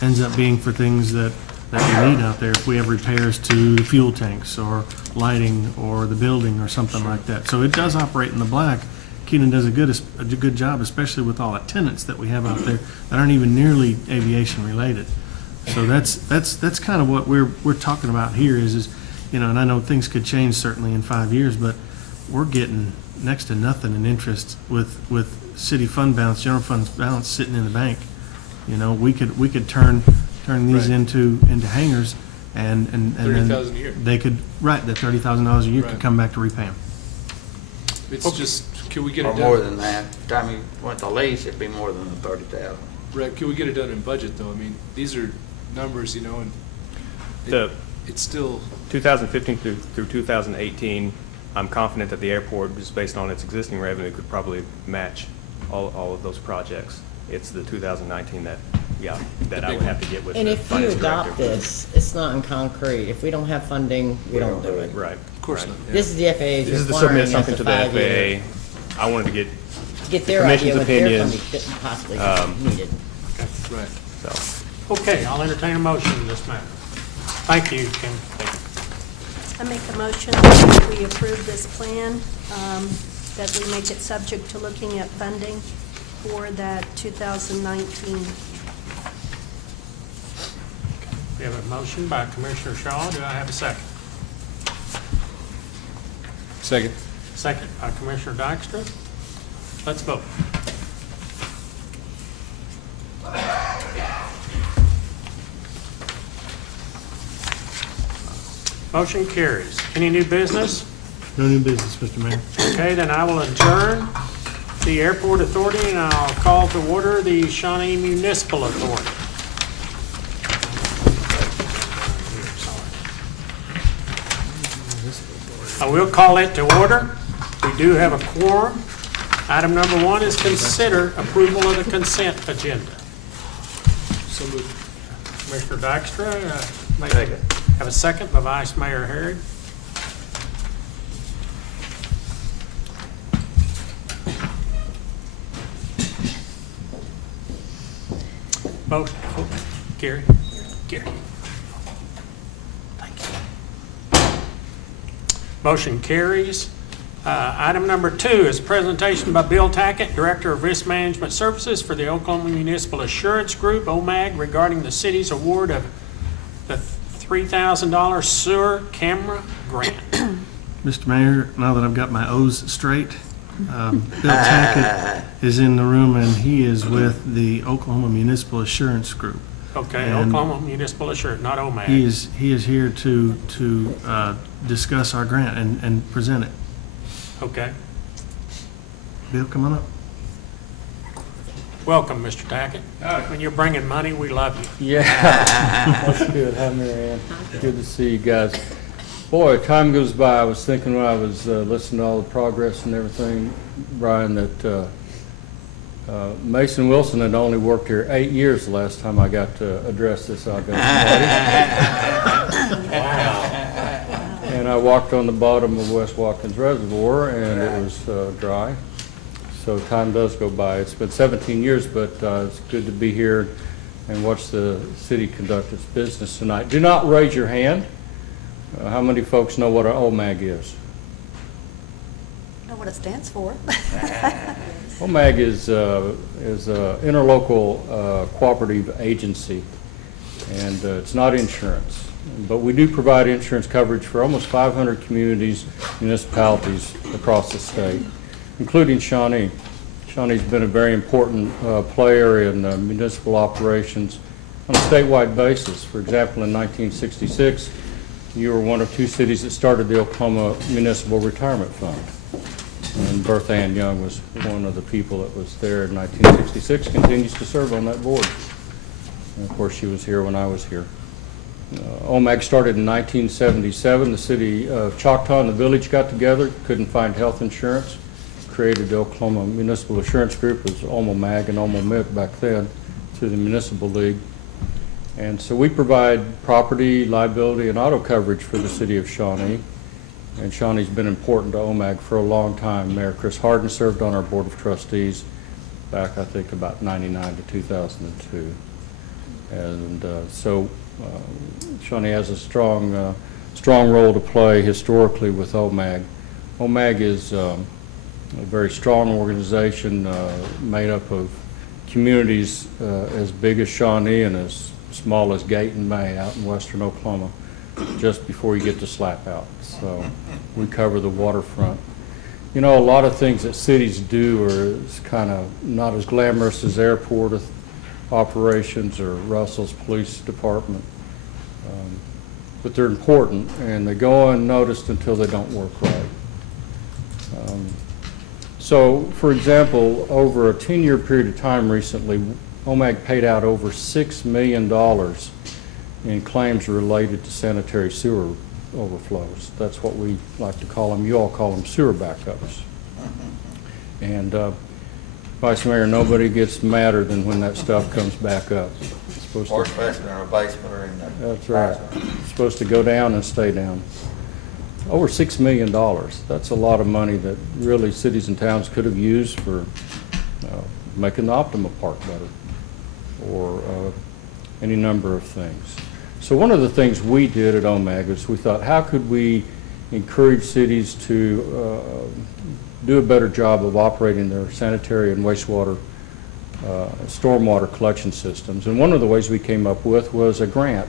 ends up being for things that we need out there. If we have repairs to the fuel tanks or lighting or the building or something like that. So it does operate in the black. Keenan does a good job, especially with all the tenants that we have out there that aren't even nearly aviation related. So that's kind of what we're talking about here is, and I know things could change certainly in 5 years, but we're getting next to nothing in interest with city fund balance, general fund balance sitting in the bank. We could turn these Right. into hangars and then $30,000 a year. they could, right, that $30,000 a year could Right. come back to repay them. It's just, can we get Or it more done? than that. Time you went to lease, it'd be more than the 30,000. Right, can we get it done in budget, though? I mean, these are numbers, and The it's still, 2015 through 2018, I'm confident that the airport, just based on its existing revenue, could probably match all of those projects. It's the 2019 that I would have to get with And the if you finance adopt director. this, it's not in concrete. If we don't have funding, we don't do it. Right. of course right. not. yeah. This is the FAA's This is to requiring submit us something a to the 5-year FAA. I wanted to get to get their Commission's idea what their opinion, funding that possibly needed. Right. so. Okay, I'll entertain a motion in this matter. Thank you, Ken. I make a motion that we approve this plan, that we make it subject to looking at funding for that 2019. We have a motion by Commissioner Shaw. Do I have a second? Second. Second by Commissioner Dykstra. Let's vote. Motion carries. Any new business? No new business, Mr. Mayor. Okay, then I will adjourn the Airport Authority, and I'll call to order the Shawnee Municipal Authority. I will call it to order. We do have a quorum. Item number 1 is consider approval of the consent agenda. So moved. Commissioner Dykstra, have a second by Vice Mayor Harrod. Motion, Gary. Thank you. Motion carries. Item number 2 is presentation by Bill Tackett, Director of Risk Management Services for the Oklahoma Municipal Assurance Group, OMAG, regarding the city's award of the $3,000 sewer camera grant. Mr. Mayor, now that I've got my O's straight, Bill Tackett is in the room, and he is with the Oklahoma Municipal Assurance Group. Okay, And Oklahoma Municipal Assurance, not OMAG. He is here to discuss our grant and present it. Okay. Bill, come on up. Welcome, Mr. Tackett. When you're bringing money, we love you. Yeah, that's good. Hi, Mary Ann. Good to see you guys. Boy, time goes by. I was thinking when I was listening to all the progress and everything, Brian, that Mason Wilson had only worked here 8 years the last time I got to address this august body. And I walked on the bottom of West Watkins Reservoir, and it was dry. So time does go by. It's been 17 years, but it's good to be here and watch the city conduct its business tonight. Do not raise your hand. How many folks know what an OMAG is? Know what it stands for. OMAG is an interlocal cooperative agency, and it's not insurance. But we do provide insurance coverage for almost 500 communities, municipalities across the state, including Shawnee. Shawnee's been a very important player in municipal operations on a statewide basis. For example, in 1966, you were one of 2 cities that started the Oklahoma Municipal Retirement Fund. And Bertha Ann Young was one of the people that was there in 1966, continues to serve on that board. And of course, she was here when I was here. OMAG started in 1977. The city of Choctaw and the village got together, couldn't find health insurance, created the Oklahoma Municipal Assurance Group. It was OMAG and OMOMIC back then through the Municipal League. And so we provide property, liability, and auto coverage for the city of Shawnee. And Shawnee's been important to OMAG for a long time. Mayor Chris Harden served on our Board of Trustees back, I think, about 99 to 2002. And so Shawnee has a strong role to play historically with OMAG. OMAG is a very strong organization made up of communities as big as Shawnee and as small as Gate and May out in western Oklahoma, just before you get to Slap Out. So we cover the waterfront. You know, a lot of things that cities do are kind of not as glamorous as airport operations or Russell's Police Department, but they're important, and they go unnoticed until they don't work right. So, for example, over a 10-year period of time recently, OMAG paid out over $6 million in claims related to sanitary sewer overflows. That's what we like to call them. You all call them sewer backups. And Vice Mayor, nobody gets madder than when that stuff comes back up. It's supposed Or to, especially in a basement or in the. that's right. It's supposed to go down and stay down. Over $6 million. That's a lot of money that really cities and towns could have used for making the Optima Park better, or any number of things. So one of the things we did at OMAG is we thought, how could we encourage cities to do a better job of operating their sanitary and wastewater stormwater collection systems? And one of the ways we came up with was a grant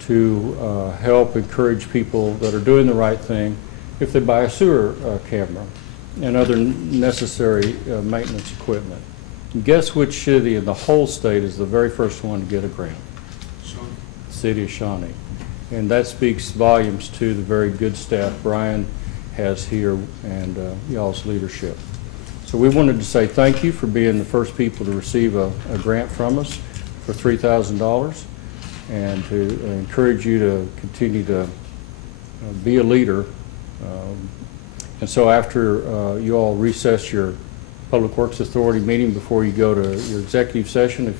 to help encourage people that are doing the right thing if they buy a sewer camera and other necessary maintenance equipment. And guess which city in the whole state is the very first one to get a grant? Shawnee. City of Shawnee. And that speaks volumes to the very good staff Brian has here and y'all's leadership. So we wanted to say thank you for being the first people to receive a grant from us for $3,000, and to encourage you to continue to be a leader. And so after you all recess your Public Works Authority meeting before you go to your executive session, if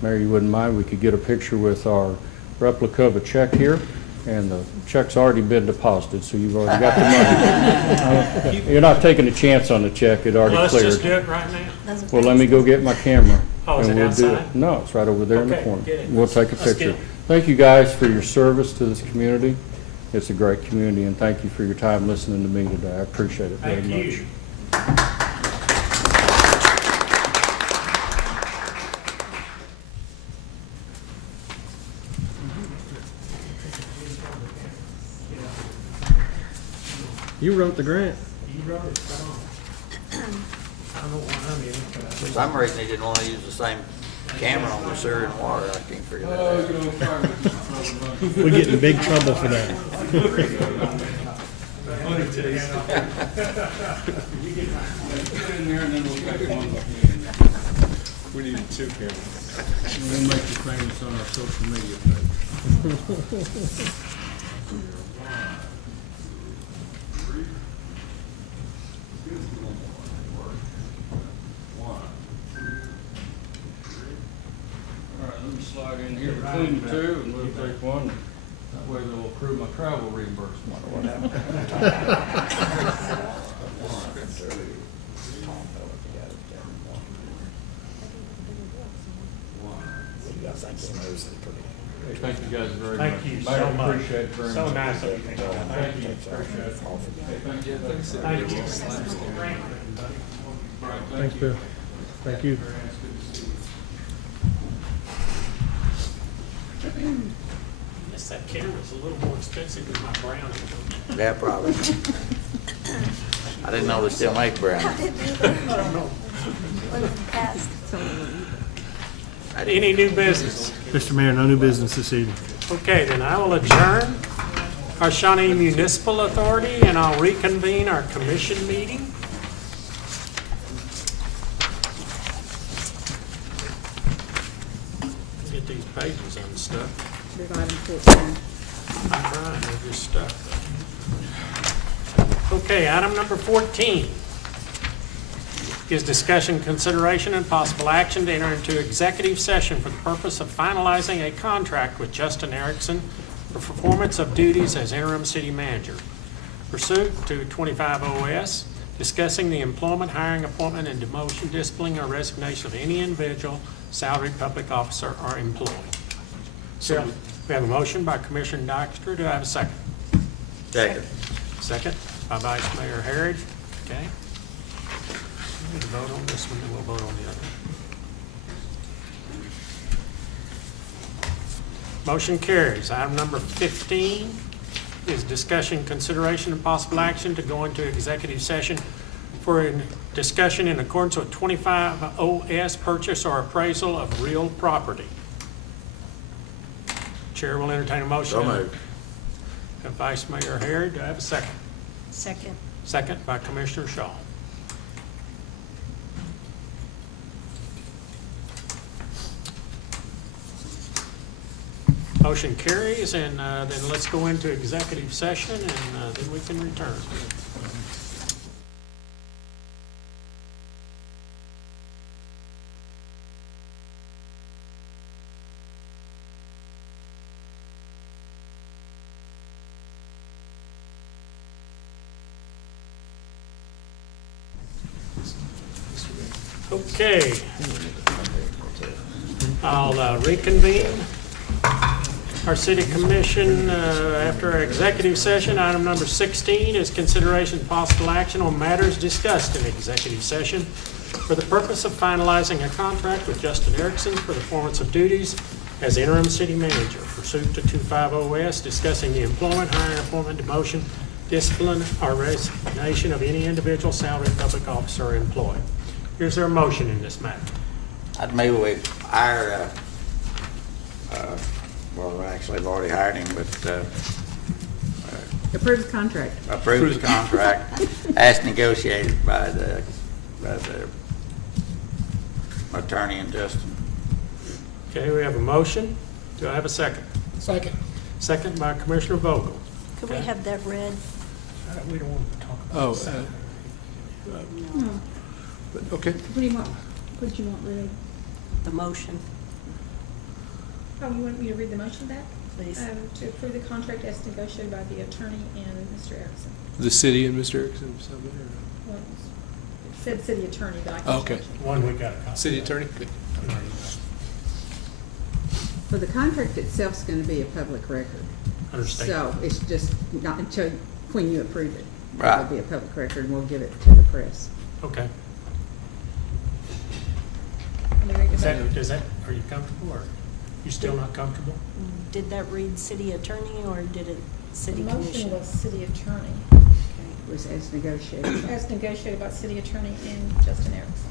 Mary, you wouldn't mind, we could get a picture with our replica of a check here. And the check's already been deposited, so you've already got the money. You're not taking a chance on the check, it already Let's cleared. just do it right now. Well, let me go get my camera. Oh, is and it we'll do outside? No, it's right over there in the Okay, corner. get it. We'll take a Let's get picture. it. Thank you guys for your service to this community. It's a great community, and thank you for your time listening to me today. I appreciate it very Thank much. you. You wrote the grant. You wrote it, come on. I don't know why I'm in it, but I For some reason, he didn't want to use the same camera on the sewer and water. I can't figure that out. We get in big trouble for that. We need 2 cameras. We'll make you famous on our social media page. between the two, and we'll take one. That way they'll approve my travel reimbursement. Thank you guys very much. Thank you so Mayor, much. appreciate it very So much. nice of you. Thank you, appreciate it. Thank you. Thank you. Thanks, Bill. Thank you. Yes, that camera's a little more expensive than my brownie. Yeah, probably. I didn't know they still make brownies. Any new business? Mr. Mayor, no new business this evening. Okay, then I will adjourn our Shawnee Municipal Authority, and I'll reconvene our commission meeting. Get these pages unstuck. Move item 14. I'm trying, they're just stuck. Okay, item number 14 is discussion, consideration, and possible action to enter into executive session for the purpose of finalizing a contract with Justin Erickson for performance of duties as interim city manager. Pursuant to 25 OS, discussing the employment, hiring, appointment, and demotion, disciplining, or resignation of any individual, salaried public officer, or employee. So we have a motion by Commissioner Dykstra. Do I have a second? Second. Second by Vice Mayor Harrod. Okay. We need to vote on this one, then we'll vote on the other. Motion carries. Item number 15 is discussion, consideration, and possible action to go into executive session for a discussion in accordance with 25 OS, purchase or appraisal of real property. Chair will entertain a motion. So moved. Vice Mayor Harrod, do I have a second? Second. Second by Commissioner Shaw. Motion carries, and then let's go into executive session, and then we can return. Okay. I'll reconvene our city commission after our executive session. Item number 16 is consideration and possible action on matters discussed in executive session for the purpose of finalizing a contract with Justin Erickson for the performance of duties as interim city manager pursuant to 25 OS, discussing the employment, hiring, appointment, demotion, discipline, or resignation of any individual, salaried public officer or employee. Is there a motion in this matter? I'd maybe we hire, well, actually, I've already hired him, but Approve the contract. approve the contract as negotiated by the attorney and Justin. Okay, we have a motion. Do I have a second? Second. Second by Commissioner Vogel. Could we have that read? We don't want to talk about Oh, okay. What do you want? What do you want, Lily? The motion, Oh, you want me to read the motion back? please. To approve the contract as negotiated by the attorney and Mr. Erickson. The city and Mr. Erickson, something, Well, it said city attorney, but I can Oh, okay. change it. one we got a copy. or? City attorney? Good. Well, the contract itself's gonna be a public record. Understand. So it's just not until, when you approve it. Right. It'll be a public record and we'll give it to the press. Okay. Let me read it back. Is that, are you comfortable, or you still not comfortable? Did that read city attorney or did it The city motion commission? was city attorney, It was as negotiated. as negotiated by city attorney and Justin Erickson.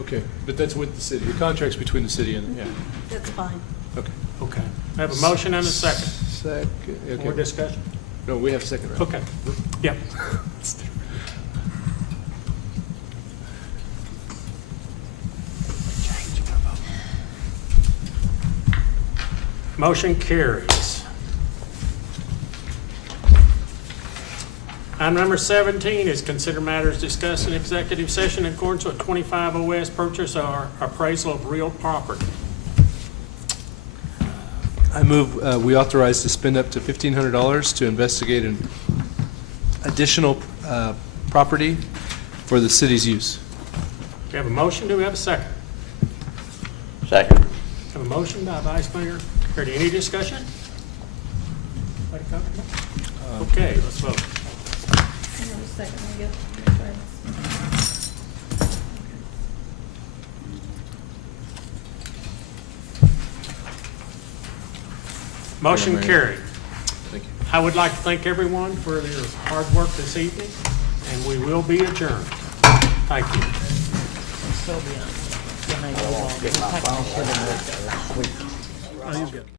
Okay, but that's with the city. The contract's between the city and, yeah, That's fine. okay. Okay. I have a motion and a second. Second, More okay. discussion? No, we have a second, right? Okay. Yep. Motion carries. Item number 17 is consider matters discussed in executive session in accordance with 25 OS, purchase or appraisal of real property. I move we authorize to spend up to $1,500 to investigate an additional property for the city's use. We have a motion, do we have a second? Second. Have a motion by Vice Mayor Curdy. Any discussion? Okay, let's vote. Motion carried. Thank you. I would like to thank everyone for their hard work this evening, and we will be adjourned. Thank you. Still behind. Behind the wall.